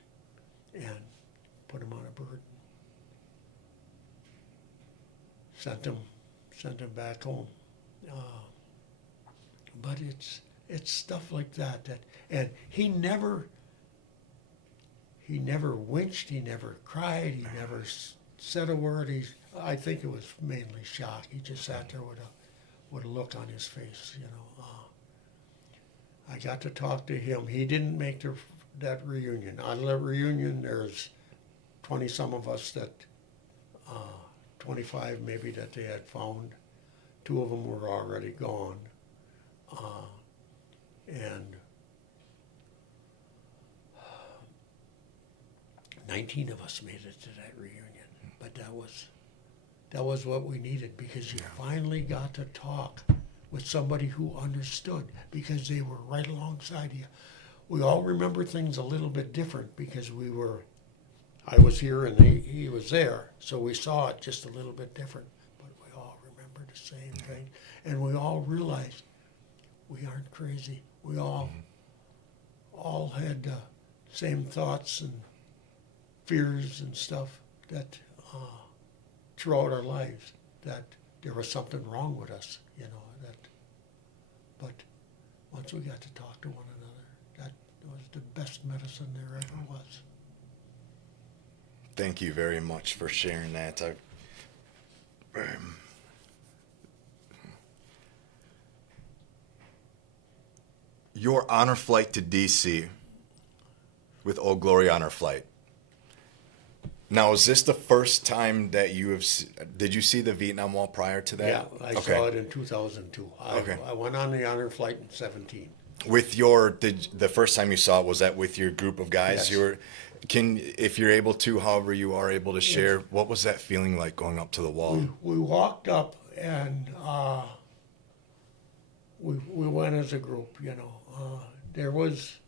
and put him on a bird. Sent him back home. But it's stuff like that, and he never winced, he never cried, he never said a word. I think it was mainly shock. He just sat there with a look on his face, I got to talk to him. He didn't make that reunion. Out of that reunion, there's 20 some of us that 25 maybe that they had found. 2 of them were already gone. And 19 of us made it to that reunion. But that was what we needed, because you finally got to talk with somebody who understood, because they were right alongside you. We all remember things a little bit different because I was here and he was there, so we saw it just a little bit different. But we all remember the same thing, and we all realized we aren't crazy. We all had the same thoughts and fears and stuff that throughout our lives, that there was something wrong with us, but once we got to talk to one another, that was the best medicine there ever was. Thank you very much for sharing that. Your honor flight to DC with Old Glory Honor Flight. Now, is this the first time that you have? Did you see the Vietnam Wall prior to that? Yeah, I saw it in 2002. I went on the honor flight in 17. With the first time you saw it, was that with your group of guys? Yes. If you're able to, however you are able to share, what was that feeling like going up to the wall? We walked up and we went as a group. There was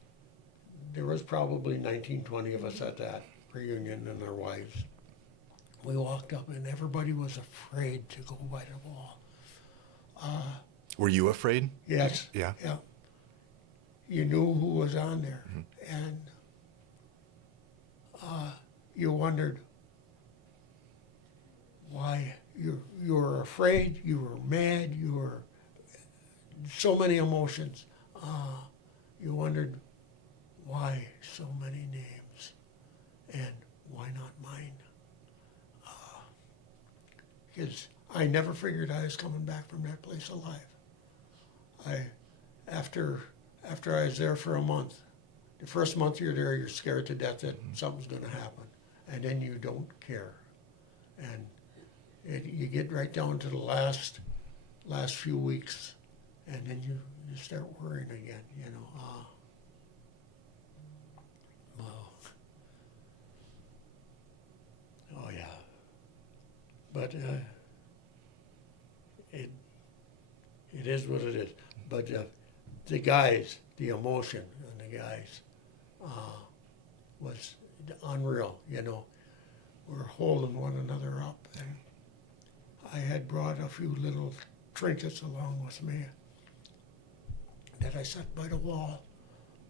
probably 19, 20 of us at that reunion and our wives. We walked up and everybody was afraid to go by the wall. Were you afraid? Yes. Yeah. Yeah. You knew who was on there, and you wondered why you were afraid, you were mad, you were so many emotions. You wondered why so many names, and why not mine? Because I never figured I was coming back from that place alive. After I was there for a month, the first month you're there, you're scared to death that something's going to happen, and then you don't care, and you get right down to the last few weeks, and then you start worrying again. Well, oh yeah, but it is what it is. But the guys, the emotion in the guys was unreal. We're holding one another up, and I had brought a few little trinkets along with me that I set by the wall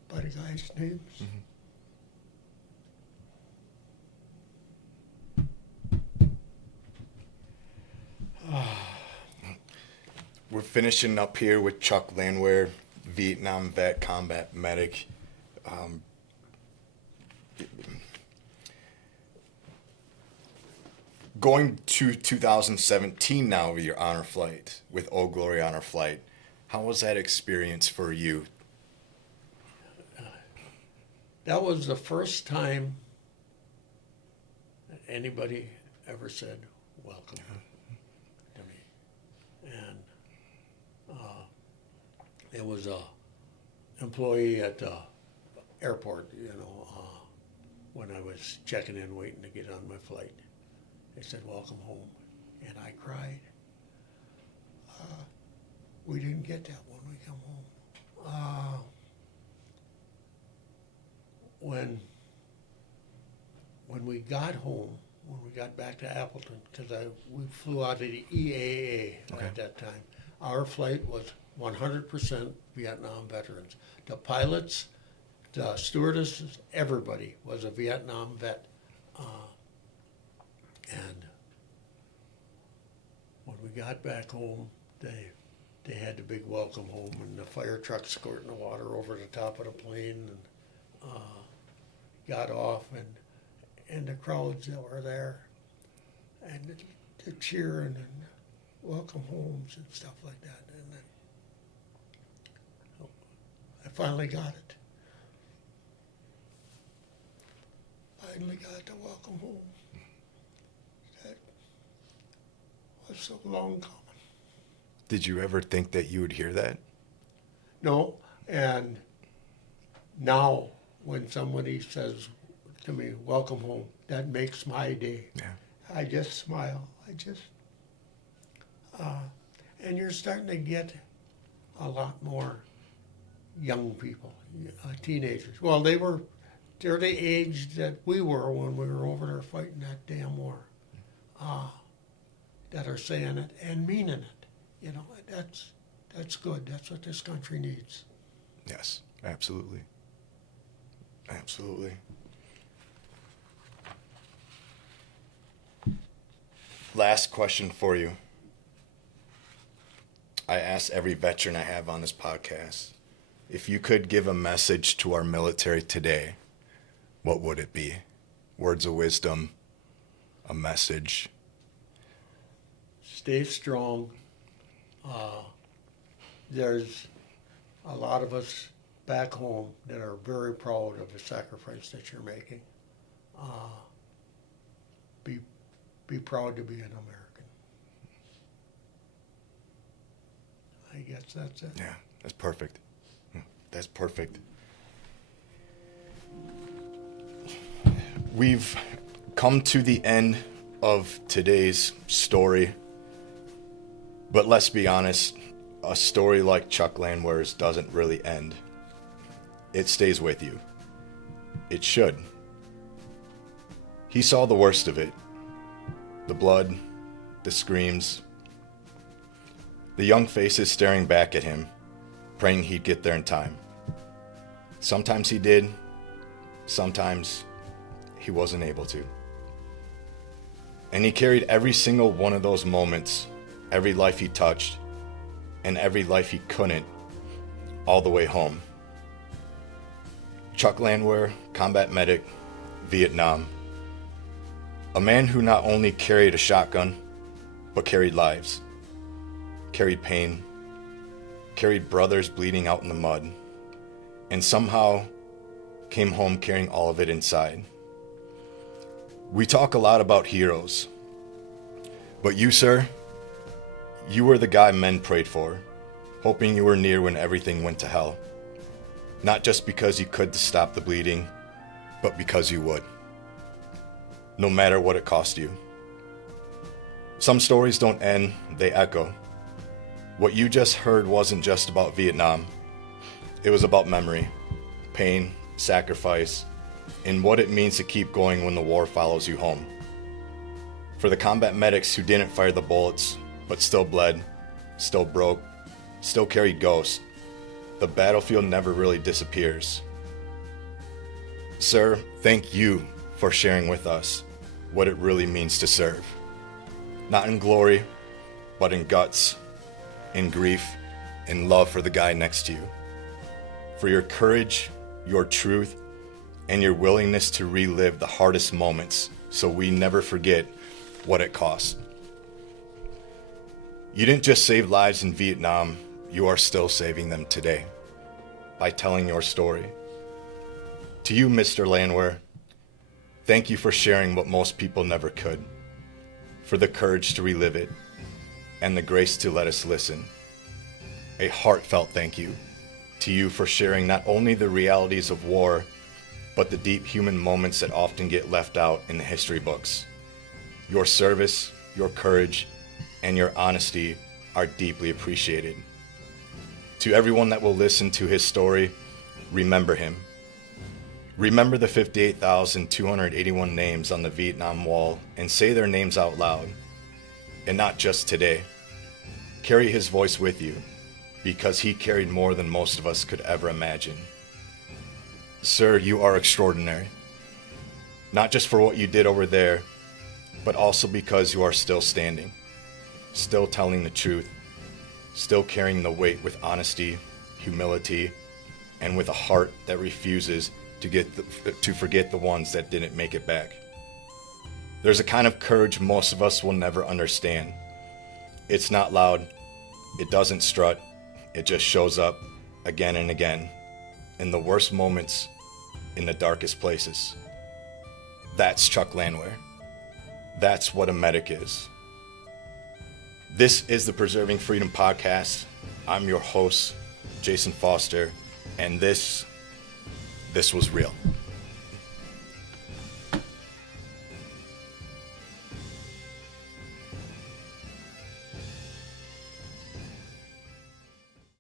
by the guys' names. We're finishing up here with Chuck Landwehr, Vietnam vet, combat medic. Going to 2017 now with your honor flight, with Old Glory Honor Flight, how was that experience for you? That was the first time that anybody ever said welcome to me. And it was a employee at the airport, when I was checking in, waiting to get on my flight. They said, welcome home. And I cried. We didn't get that when we come home. When we got home, when we got back to Appleton, because we flew out of the EAA at that time, our flight was 100% Vietnam veterans. The pilots, the stewardesses, everybody was a Vietnam vet. And when we got back home, they had the big welcome home and the fire truck squirting the water over the top of the plane, and got off, and the crowds that were there, and the cheering and welcome homes and stuff like that. And then I finally got it. Finally got the welcome home. That was so long coming. Did you ever think that you would hear that? No, and now when somebody says to me, welcome home, that makes my day. Yeah. I just smile. And you're starting to get a lot more young people, teenagers. Well, they're the age that we were when we were over there fighting that damn war, that are saying it and meaning it. That's good. That's what this country needs. Yes, absolutely. Absolutely. Last question for you. I ask every veteran I have on this podcast, if you could give a message to our military today, what would it be? Words of wisdom, a message. Stay strong. There's a lot of us back home that are very proud of the sacrifice that you're making. Be proud to be an American. I guess that's it. Yeah, that's perfect. That's perfect. We've come to the end of today's story. But let's be honest, a story like Chuck Landwehr's doesn't really end. It stays with you. It should. He saw the worst of it. The blood, the screams, the young faces staring back at him, praying he'd get there in time. Sometimes he did, sometimes he wasn't able to. And he carried every single one of those moments, every life he touched, and every life he couldn't, all the way home. Chuck Landwehr, combat medic, Vietnam. A man who not only carried a shotgun, but carried lives, carried pain, carried brothers bleeding out in the mud, and somehow came home carrying all of it inside. We talk a lot about heroes, but you, sir, you were the guy men prayed for, hoping you were near when everything went to hell. Not just because you could to stop the bleeding, but because you would. No matter what it cost you. Some stories don't end, they echo. What you just heard wasn't just about Vietnam. It was about memory, pain, sacrifice, and what it means to keep going when the war follows you home. For the combat medics who didn't fire the bullets, but still bled, still broke, still carried ghosts, the battlefield never really disappears. Sir, thank you for sharing with us what it really means to serve. Not in glory, but in guts, in grief, in love for the guy next to you. For your courage, your truth, and your willingness to relive the hardest moments so we never forget what it cost. You didn't just save lives in Vietnam, you are still saving them today by telling your story. To you, Mr. Landwehr, thank you for sharing what most people never could, for the courage to relive it, and the grace to let us listen. A heartfelt thank you to you for sharing not only the realities of war, but the deep human moments that often get left out in the history books. Your service, your courage, and your honesty are deeply appreciated. To everyone that will listen to his story, remember him. Remember the 58,281 names on the Vietnam Wall and say their names out loud. And not just today. Carry his voice with you, because he carried more than most of us could ever imagine. Sir, you are extraordinary. Not just for what you did over there, but also because you are still standing, still telling the truth, still carrying the weight with honesty, humility, and with a heart that refuses to forget the ones that didn't make it back. There's a kind of courage most of us will never understand. It's not loud, it doesn't strut, it just shows up again and again, in the worst moments, in the darkest places. That's Chuck Landwehr. That's what a medic is. This is the Preserving Freedom Podcast. I'm your host, Jason Foster, and this was real.